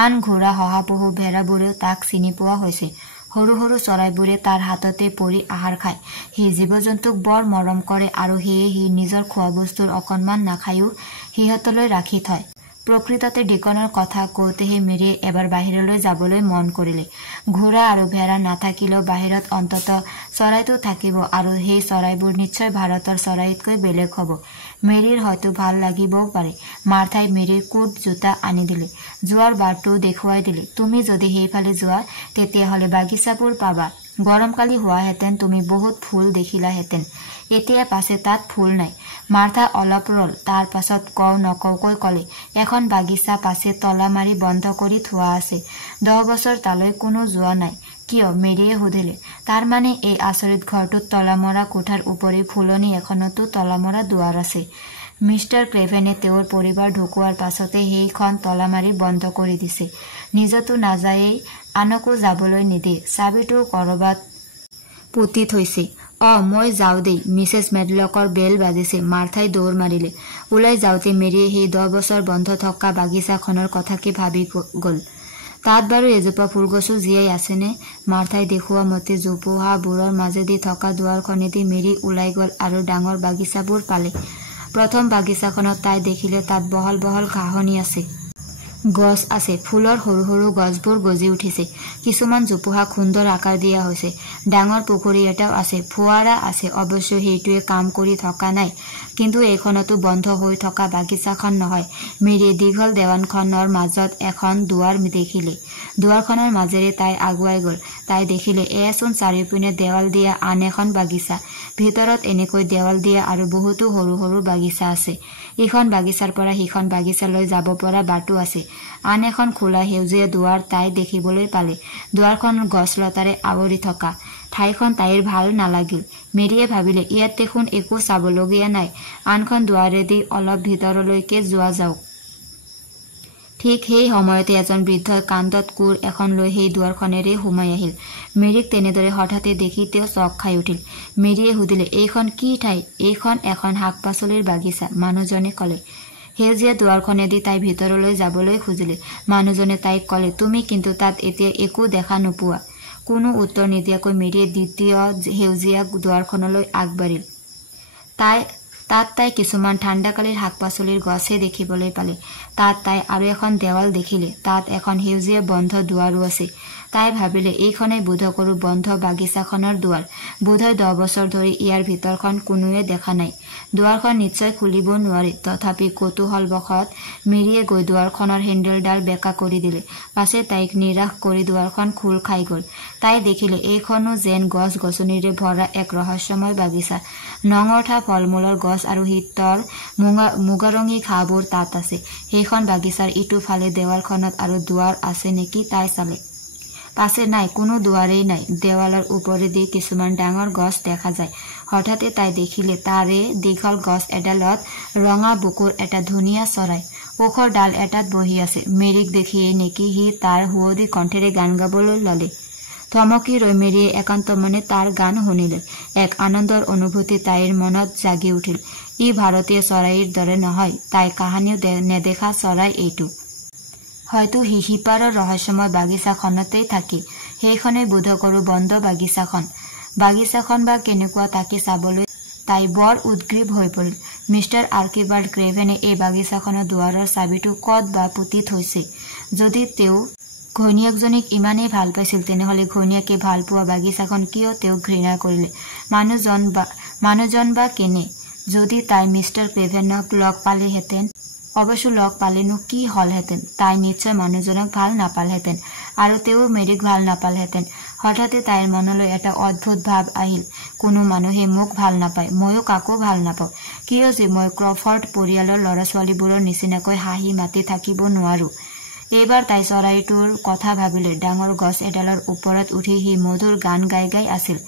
আন ঘোঁৰা শহাপহু ভেড়াবোৰেও তাক চিনি পোৱা হৈছে। সৰু সৰু চৰাইবোৰে তাৰ হাততে পৰি আহাৰ খায়। সি জীৱ জন্তুক বৰ মৰম কৰে, আৰু সেয়ে সি নিজৰ খোৱা বস্তুৰ অকণমান নাখায়ো সিহঁতলৈ ৰাখি থয়। প্ৰকৃততে দিকনৰ কথা কওঁতেহে মেৰীয়ে এবাৰ বাহিৰলৈ যাবলৈ মন কৰিলে। ঘোঁৰা আৰু ভেড়া নাথাকিলেও বাহিৰত অন্ততঃ চৰাইটো থাকিব, আৰু সেই চৰাইবোৰ নিশ্চয় ভাৰতৰ চৰাইতকৈ বেলেগ হ'ব। মেৰীৰ হয়তো ভাল লাগিবও পাৰে। মাৰ্থাই মেৰীৰ কোট জোতা আনি দিলে। যোৱাৰ বাটটো দেখুৱাই দিলে। তুমি যদি সেইফালে যোৱা, তেতিয়াহ'লে বাগিচাবোৰ পাবা। গৰমকালি হোৱাহেঁতেন তুমি বহুত ফুল দেখিলাহেঁতেন। এতিয়া পাছে তাত ফুল নাই। মাৰ্থা অলপ ৰ'ল, তাৰ পাছত কওঁ নকওঁকৈ ক'লে, এখন বাগিচা পাছে তলা মাৰি বন্ধ কৰি থোৱা আছে। 10 বছৰ তালৈ কোনো যোৱা নাই। কিয়? মেৰীয়ে সুধিলে। তাৰমানে এই আচৰিত ঘৰটোত তলা মৰা কোঠাৰ উপৰি ফুলনি এখনতো তলা মৰা দুৱাৰ আছে। মিষ্টাৰ ক্ৰেভেনে তেওঁৰ পৰিবাৰ ঢুকোৱাৰ পাছতে সেইখন তলা মাৰি বন্ধ কৰি দিছে। নিজতো নাযায়েই, আনকো যাবলৈ নিদিয়ে। চাবিটো ক'ৰবাত পুতি থৈছে। মই যাওঁ দেই। মিছেছ মেডলকৰ বেল বাজিছে। মাৰ্থাই দৌৰ মাৰিলে। ওলাই যাওঁতে মেৰীয়ে সেই 10 বছৰ বন্ধ থকা বাগিচাখনৰ কথাকে ভাবি গ'ল। তাত বাৰু এজোপা ফুলগছো জীয়াই আছেনে? মাৰ্থাই দেখুওৱা মতে জোপোহাবোৰৰ মাজেদি থকা দুৱাৰখনেদি মেৰী ওলাই গ'ল আৰু ডাঙৰ বাগিচাবোৰ পালে। প্ৰথম বাগিচাখনত তাই দেখিলে তাত বহল বহল ঘাঁহনি আছে। গছ আছে। ফুলৰ সৰু সৰু গছবোৰ গজি উঠিছে। কিছুমান জোপোহাক সুন্দৰ আকাৰ দিয়া হৈছে। ডাঙৰ পুখুৰী এটাও আছে। ফোৱাৰা আছে। অৱশ্যে সেইটোৱে কাম কৰি থকা নাই। কিন্তু এইখনতো বন্ধ হৈ থকা বাগিচাখন নহয়। মেৰীয়ে দীঘল দেৱানখনৰ মাজত এখন দুৱাৰ দেখিলে। দুৱাৰখনৰ মাজেৰে তাই আগুৱাই গ'ল। তাই দেখিলে এয়াচোন চাৰিওপিনে দেৱাল দিয়া আন এখন বাগিচা। ভিতৰত এনেকৈ দেৱাল দিয়া আৰু বহুতো সৰু সৰু বাগিচা আছে। ইখন বাগিচাৰ পৰা সিখন বাগিচালৈ যাব পৰা বাটো আছে। আন এখন খোলা সেউজীয়া দুৱাৰ তাই দেখিবলৈ পালে। দুৱাৰখন গছ-লতাৰে আৱৰি থকা। ঠাইখন তাইৰ ভাল নালাগিল। মেৰীয়ে ভাবিলে, ইয়াত দেখোন একো চাবলগীয়া নাই। আনখন দুৱাৰেদি অলপ ভিতৰলৈকে যোৱা যাওক। ঠিক সেই সময়তে এজন বৃদ্ধই কান্ধত কোৰ এখন লৈ সেই দুৱাৰখনেৰে সোমাই আহিল। মেৰীক তেনেদৰে হঠাতে দেখি তেওঁ চক খাই উঠিল। মেৰীয়ে সুধিলে, এইখন কি ঠাই? এইখন এখন শাক-পাচলিৰ বাগিচা, মানুহজনে ক'লে। সেউজীয়া দুৱাৰখনেদি তাই ভিতৰলৈ যাবলৈ খুজিলে। মানুহজনে তাইক ক'লে, তুমি কিন্তু তাত এতিয়া একো দেখা নোপোৱা। কোনো উত্তৰ নিদিয়াকৈ মেৰীয়ে দ্বিতীয় সেউজীয়া দুৱাৰখনলৈ আগবাঢ়িল। তাত তাই কিছুমান ঠাণ্ডাকালিৰ শাক-পাচলিৰ গছহে দেখিবলৈ পালে। তাত তাই আৰু এখন দেৱাল দেখিলে। তাত এখন সেউজীয়া বন্ধ দুৱাৰো আছে। তাই ভাবিলে, এইখনেই বোধকৰো বন্ধ বাগিচাখনৰ দুৱাৰ। বোধহয় 10 বছৰ ধৰি ইয়াৰ ভিতৰখন কোনোৱে দেখা নাই। দুৱাৰখন নিশ্চয় খুলিব নোৱাৰি। তথাপি কৌতূহলবশত মেৰীয়ে গৈ দুৱাৰখনৰ হেণ্ডেলডাল বেঁকা কৰি দিলে। পাছে তাইক নিৰাশ কৰি দুৱাৰখন খোল খাই গ'ল। তাই দেখিলে এইখনো যেন গছ-গছনিৰে ভৰা এক ৰহস্যময় বাগিচা। নঙৰ্থা ফল-মূলৰ গছ আৰু শীতৰ মুগাৰঙী ঘাঁহবোৰ তাত আছে। সেইখন বাগিচাৰ ইটো ফালে দেৱালখনত আৰু দুৱাৰ আছে নেকি তাই চালে। পাছে নাই, কোনো দুৱাৰেই নাই। দেৱালৰ ওপৰেদি কিছুমান ডাঙৰ গছ দেখা যায়। হঠাতে তাই দেখিলে তাৰে দীঘল গছ এডালত ৰঙা বুকুৰ এটা ধুনীয়া চৰাই ওখ ডাল এটাত বহি আছে। মেৰীক দেখিয়েই নেকি সি তাৰ সুৱদী কণ্ঠেৰে গান গাবলৈ ল'লে। থমকি ৰৈ মেৰীয়ে একান্ত মনে তাৰ গান শুনিলে। এক আনন্দৰ অনুভূতি তাইৰ মনত জাগি উঠিল। ই ভাৰতীয় চৰাইৰ দৰে নহয়। তাই কাহানিও নেদেখা চৰাই এইটো। হয়তো সিপাৰৰ ৰহস্যময় বাগিচাখনতেই থাকি। সেইখনেই বোধকৰো বন্ধ বাগিচাখন। বাগিচাখন বা কেনেকুৱা তাকে চাবলৈ তাই বৰ উদ্গ্ৰীৱ হৈ পৰিল। মিষ্টাৰ আৰ্কিবাল্ড ক্ৰেভেনে এই বাগিচাখনৰ দুৱাৰৰ চাবিটো কত বা পুতি থৈছে। যদি তেওঁ ঘৈণীয়েকজনীক ইমানেই ভাল পাইছিল তেনেহলে ঘৈণীয়েকে ভাল পোৱা বাগিচাখন কিয় তেওঁক ঘৃণা কৰিলে? মানুহজন বা কেনে? যদি তাই মিষ্টাৰ ক্ৰেভেনক লগ পালেহেঁতেন, অৱশ্য লগ পালেনো কি হলহেঁতেন? তাই নিশ্চয় মানুহজনক ভাল নাপালহেঁতেন আৰু তেওঁ মেৰীক ভাল নাপালহেঁতেন। হঠাতে তাইৰ মনলৈ এটা অদ্ভুত ভাৱ আহিল, কোনো মানুহে মোক ভাল নাপায়, ময়ো কাকো ভাল নাপাওঁ। কিয় যে মই ক্ৰফৰ্ড পৰিয়ালৰ ল'ৰা ছোৱালীবোৰৰ নিচিনাকৈ হাঁহি মাতি থাকিব নোৱাৰো? এইবাৰ তাই চৰাইটোৰ কথা ভাবিলে। ডাঙৰ গছ এডালৰ ওপৰত উঠি সি মধুৰ গান গাই গাই আছিল।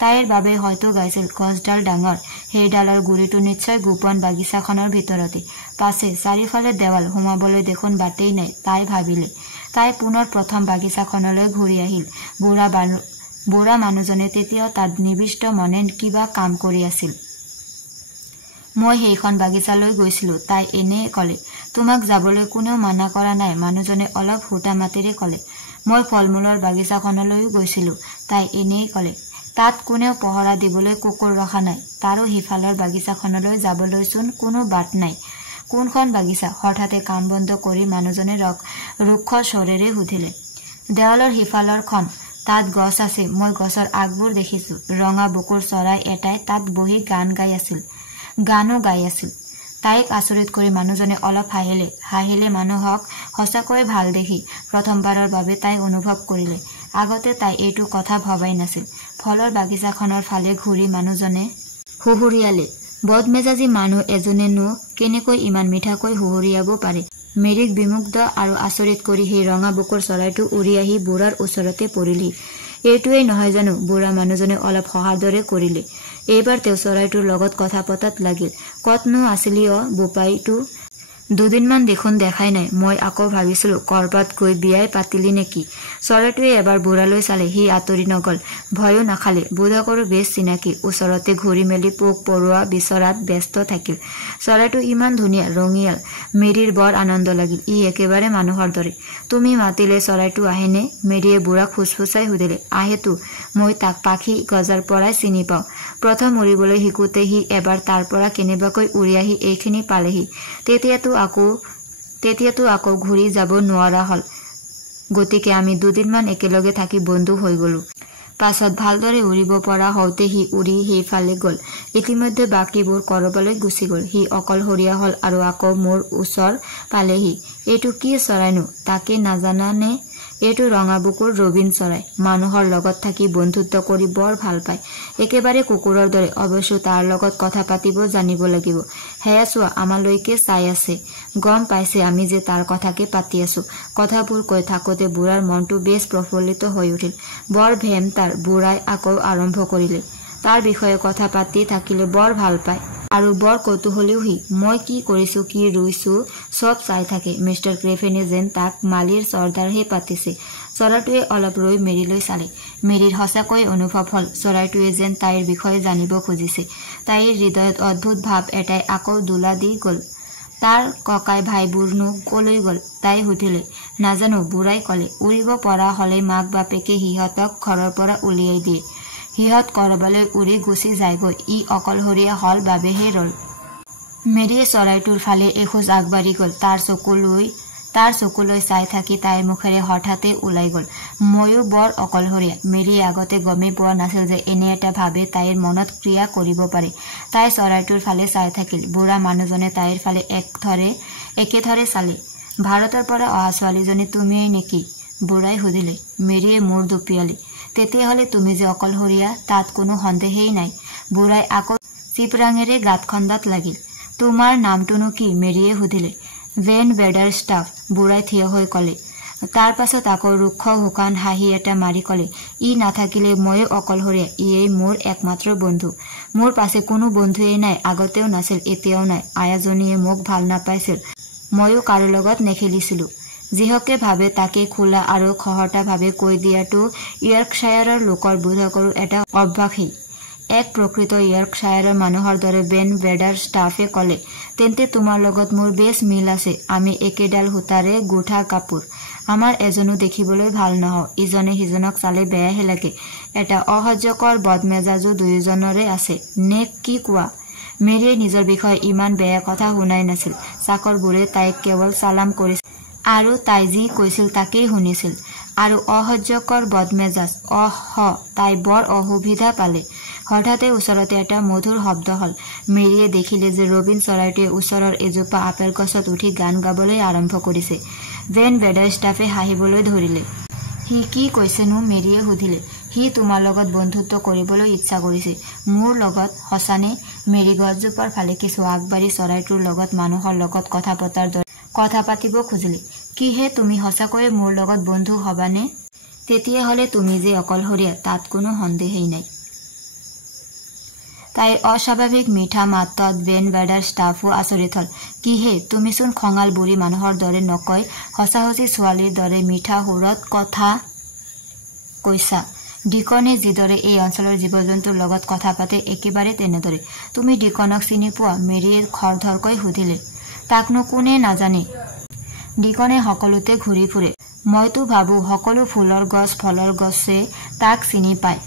তাইৰ বাবে হয়তো গাইছিল। গছডাল ডাঙৰ, সেইডালৰ গুৰিটো নিশ্চয় গোপন বাগিচাখনৰ ভিতৰতে। পাছে চাৰিওফালে দেৱাল, সোমাবলৈ দেখোন বাটেই নাই, তাই ভাবিলে। তাই পুনৰ প্ৰথম বাগিচাখনলৈ ঘূৰি আহিল। বুঢ়া মানুহজনে তেতিয়াও তাত নিবিষ্ট মনে কিবা কাম কৰি আছিল। মই সেইখন বাগিচালৈ গৈছিলো, তাই এনে কলে। তোমাক যাবলৈ কোনেও মানা কৰা নাই, মানুহজনে অলপ হুটা মাতেৰে কলে। মই ফল মূলৰ বাগিচাখনলৈও গৈছিলো, তাই এনেই কলে। তাত কোনেও পহৰা দিবলৈ কুকুৰ ৰখা নাই। তাৰো সিফালৰ বাগিচাখনলৈ যাবলৈচোন কোনো বাট নাই। কোনখন বাগিচা? হঠাতে কাম বন্ধ কৰি মানুহজনে ৰুক্ষ স্বৰেৰে সুধিলে। দেৱালৰ সিফালৰখন। তাত গছ আছে, মই গছৰ আগবোৰ দেখিছো। ৰঙা বুকুৰ চৰাই এটাই তাত বহি গানো গাই আছিল। তাইক আচৰিত কৰি মানুহজনে অলপ হাঁহিলে মানুহক সঁচাকৈ ভাল দেখি প্ৰথমবাৰৰ বাবে তাই অনুভৱ কৰিলে। আগতে তাই এইটো কথা ভবাই নাছিল। ফলৰ বাগিচাখনৰ ফালে ঘূৰি মানুহজনে হুহুৰিয়ালে। বদমেজাজী মানুহ এজনেনো কেনেকৈ ইমান মিঠাকৈ হুহুৰিয়াব পাৰে? মেৰীক বিমুগ্ধ আৰু আচৰিত কৰি সেই ৰঙা বুকুৰ চৰাইটো উৰি আহি বুঢ়াৰ ওচৰতে পৰিলহি। এইটোৱেই নহয় জানো? বুঢ়া মানুহজনে অলপ সহাৰ দৰে কৰিলে। এইবাৰ তেওঁ চৰাইটোৰ লগত কথা পতাত লাগিল। কতনো আছিলি বোপাইটো? দুদিনমান দেখোন দেখাই নাই। মই আকৌ ভাবিছিলো কৰবাত গৈ বিয়াই পাতিলি নেকি? চৰাইটোৱে এবাৰ বুঢ়ালৈ চালে। সি আঁতৰি নগল, ভয়ো নাখালে। বোধকৰো বেছ চিনাকি। ওচৰতে ঘূৰি মেলি পোক পৰুৱা বিচৰাত ব্যস্ত থাকিল। চৰাইটো ইমান ধুনীয়া, ৰঙিয়াল। মেৰীৰ বৰ আনন্দ লাগিল। ই একেবাৰে মানুহৰ দৰে। তুমি মাতিলে চৰাইটো আহেনে? মেৰীয়ে বুঢ়াক ফুচফুচাই সুধিলে। আহেতো, মই তাক পাখি গজাৰ পৰাই চিনি পাওঁ। প্ৰথম উৰিবলৈ শিকোতে সি এবাৰ তাৰ পৰা কেনেবাকৈ উৰি আহি এইখিনি পালেহি। তেতিয়াতো আকৌ ঘূৰি যাব নোৱাৰা হল। গতিকে আমি দুদিনমান একেলগে থাকি বন্ধু হৈ গলো। পাছত ভালদৰে উৰিব পৰা হওঁতে সি উৰি সেইফালে গল। ইতিমধ্যে বাকীবোৰ কৰবালৈ গুচি গল। সি অকলশৰীয়া হল আৰু আকৌ মোৰ ওচৰ পালেহি। এইটো কি চৰাইনো, তাকে নাজানানে? এইটো ৰঙা বুকুৰ ৰবিন চৰাই। মানুহৰ লগত থাকি বন্ধুত্ব কৰি বৰ ভাল পায়, একেবাৰে কুকুৰৰ দৰে। অৱশ্য তাৰ লগত কথা পাতিব জানিব লাগিব। সেয়া চোৱা, আমালৈকে চাই আছে। গম পাইছে আমি যে তাৰ কথাকে পাতি আছো। কথাবোৰ কৈ থাকোতে বুঢ়াৰ মনটো বেছ প্ৰফুল্লিত হৈ উঠিল। বৰ ভেম তাৰ। বুঢ়াই আকৌ আৰম্ভ কৰিলে। তাৰ বিষয়ে কথা পাতি থাকিলে বৰ ভাল পায় আৰু বৰ কৌতূহলীও সি। মই কি কৰিছো, কি ৰুইছো, চব চাই থাকে। মিষ্টাৰ ক্ৰেভেনে যেন তাক মালিৰ চৰ্দাৰহে পাতিছে। চৰাইটোৱে অলপ ৰৈ মেৰীলৈ চালে। মেৰীৰ সঁচাকৈ অনুভৱ হল চৰাইটোৱে যেন তাইৰ বিষয়ে জানিব খুজিছে। তাইৰ হৃদয়ত অদ্ভুত ভাৱ এটাই আকৌ দোলা দি গল। তাৰ ককাই ভাইবোৰনো কলৈ গল? তাই সুধিলে। নাজানো, বুঢ়াই কলে। উৰিব পৰা হলে মাক বাপেকে সিহঁতক ঘৰৰ পৰা উলিয়াই দিয়ে। সিহঁত কৰবালৈ উৰি গুচি যায়গৈ। ই অকলশৰীয়া হল বাবেহে ৰল। মেৰীয়ে চৰাইটোৰ ফালে এখোজ আগবাঢ়ি গল। তাৰ চকুলৈ চাই থাকি তাইৰ মুখেৰে হঠাতে ওলাই গল, ময়ো বৰ অকলশৰীয়া। মেৰীয়ে আগতে গমেই পোৱা নাছিল যে এনে এটা ভাৱে তাইৰ মনত ক্ৰিয়া কৰিব পাৰে। তাই চৰাইটোৰ ফালে চাই থাকিল। বুঢ়া মানুহজনে তাইৰ ফালে একেথৰে চালে। ভাৰতৰ পৰা অহা ছোৱালীজনী তুমিয়েই নেকি? বুঢ়াই সুধিলে। মেৰীয়ে মূৰ দুপিয়ালে। তেতিয়াহলে তুমি যে অকলশৰীয়া তাত কোনো সন্দেহেই নাই। বুঢ়াই আকৌ চিপৰাঙেৰে গাঁত খন্দাত লাগিল। তোমাৰ নামটোনো কি? মেৰীয়ে সুধিলে। ভেন ৱেডাৰষ্টাফ, বুঢ়াই থিয় হৈ কলে। তাৰ পাছত আকৌ ৰুক্ষ শুকান হাঁহি এটা মাৰি কলে, ই নাথাকিলে ময়ো অকলশৰীয়া। ইয়েই মোৰ একমাত্ৰ বন্ধু। মোৰ পাছে কোনো বন্ধুৱেই নাই, আগতেও নাছিল, এতিয়াও নাই। আয়াজনীয়ে মোক ভাল নাপাইছিল, ময়ো কাৰো লগত নেখেলিছিলো। যিহকে ভাবে তাকে খোলা আৰু খহটা ভাৱে কৈ দিয়াটো ইয়ৰ্কশ্বায়াৰৰ লোকৰ বোধকৰো এটা অভ্যাসেই। এক প্ৰকৃত ইয়ৰ্কশ্বায়াৰৰ মানুহৰ দৰে ভেন ৱেডাৰষ্টাফে কলে। তেন্তে তোমাৰ লগত মোৰ বেছ মিল আছে। আমি একেডাল সূতাৰে গোঠা কাপোৰ। আমাৰ এজনো দেখিবলৈ ভাল নহওঁ। ইজনে সিজনক চালে বেয়াহে লাগে। এটা অসহ্যকৰ বদমেজাজো দুয়োজনৰে আছে নে কি কোৱা মেৰিয়ে নিজৰ বিষয়ে ইমান বেয়া কথা শুনাই নাছিল চাকৰবোৰে তাইক কেৱল সালাম কৰিছিল আৰু তাই যি কৈছিল তাকেই শুনিছিল আৰু অসহ্যকৰ বদমেজাজ তাই বৰ অসুবিধা পালে হঠাতে ওচৰতে এটা মধুৰ শব্দ হল মেৰিয়ে দেখিলে যে ৰবিন চৰাইটোৱে ওচৰৰ এজোপা আপেল গছত উঠি গান গাবলৈ আৰম্ভ কৰিছে ভেন ৱেডাৰষ্টাফে হাঁহিবলৈ ধৰিলে হি কি কৈছেনো মেৰিয়ে সুধিলে হি তোমাৰ লগত বন্ধুত্ব কৰিবলৈ ইচ্ছা কৰিছে মোৰ লগত হসানে মেৰি গছজোপাৰ ফালে কিছু আগবাঢ়ি চৰাইটোৰ লগত মানুহৰ লগত কথা পতাৰ দৰে কথা পাতিব খুজিলে কিহে তুমি সঁচাকৈয়ে মোৰ লগত বন্ধু হবানে তেতিয়াহ'লে তুমি যে অকলশৰীয়া তাত কোনো সন্দেহেই নাই তাইৰ অস্বাভাৱিক মিঠা মাতত ভেন ৱেডাৰষ্টাফো আচৰিত হল কিহে তুমিচোন খঙাল বুঢ়ী মানুহৰ দৰে নকয় সঁচাসঁচি ছোৱালীৰ দৰে মিঠা সুৰত কথা কৈছা ডিকনে যিদৰে এই অঞ্চলৰ জীৱ জন্তুৰ লগত কথা পাতে একেবাৰে তেনেদৰে তুমি ডিকনক চিনি পোৱা মেৰিয়ে খৰধৰকৈ সুধিলে তাকনো কোনে নাজানে ডিকনে সকলোতে ঘূৰি ফুৰে মইতো ভাবো সকলো ফুলৰ গছ ফলৰ গছে তাক চিনি পায়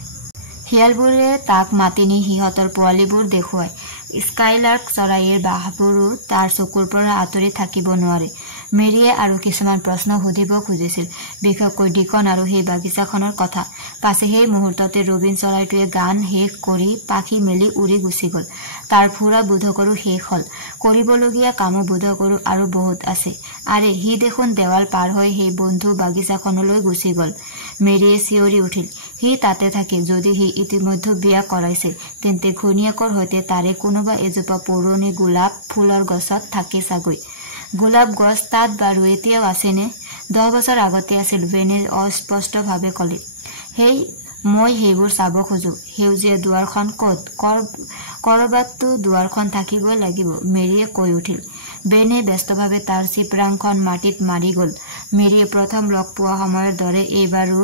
শিয়ালবোৰে তাক মাতি নি সিহঁতৰ পোৱালিবোৰ দেখুৱায় স্কাইলাৰ্ক চৰাইৰ বাহবোৰো তাৰ চকুৰ পৰা আঁতৰি থাকিব নোৱাৰে মেৰিয়ে আৰু কিছুমান প্ৰশ্ন সুধিব খুজিছিল বিশেষকৈ ডিকন আৰু সেই বাগিচাখনৰ কথা পাছে সেই মুহূৰ্ততে ৰবিন চৰাইটোৱে গান শেষ কৰি পাখি মেলি উৰি গুচি গল তাৰ ফুৰা বোধকৰো শেষ হল কৰিবলগীয়া কামো বোধকৰো আৰু বহুত আছে আৰে হি দেখোন দেৱাল পাৰ হৈ সেই বন্ধু বাগিচাখনলৈ গুচি গল মেৰিয়ে চিঞৰি উঠিল হি তাতে থাকে যদি হি ইতিমধ্যে বিয়া কৰাইছে তেন্তে ঘৈণীয়েকৰ সৈতে তাৰে কোনোবা এজোপা পুৰণি গোলাপ ফুলৰ গছত থাকে চাগৈ গোলাপ গছ তাত বাৰু এতিয়াও আছেনে 10 বছৰ আগতে আছিল ভেনে অস্পষ্টভাৱে কলে মই সেইবোৰ চাব খোজো সেউজীয়া দুৱাৰখন ক'ত কৰবাততো দুৱাৰখন থাকিবই লাগিব মেৰিয়ে কৈ উঠিল বেনে ব্যস্তভাৱে তাৰ চিপৰাংখন মাটিত মাৰি গল মেৰিয়ে প্ৰথম লগ পোৱা সময়ৰ দৰে এইবাৰো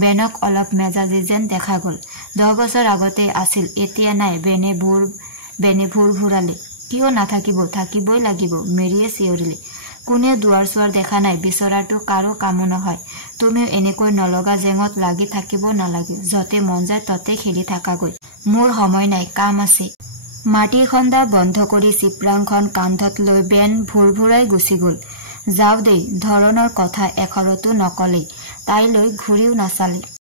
বেনক অলপ মেজাজি যেন দেখা গল 10 বছৰ আগতে আছিল এতিয়া নাই বেনে ভুৰ ঘূৰালে কিয় নাথাকিব থাকিবই লাগিব মেৰিয়ে চিঞৰিলে কোনে দুৱাৰ চোৱাৰ দেখা নাই বিচৰাটো কাৰো কামো নহয় তুমিও এনেকৈ নলগা জেঙত লাগি থাকিব নালাগে যতে মন যায় ততে খেলি থাকাগৈ মোৰ সময় নাই কাম আছে মাটি খন্দা বন্ধ কৰি চিপৰাংখন কান্ধত লৈ বেন ভুৰভুৰাই গুচি গল যাও দেই ধৰণৰ কথা এখৰতো নকলেই তাইলৈ ঘূৰিও নাচালে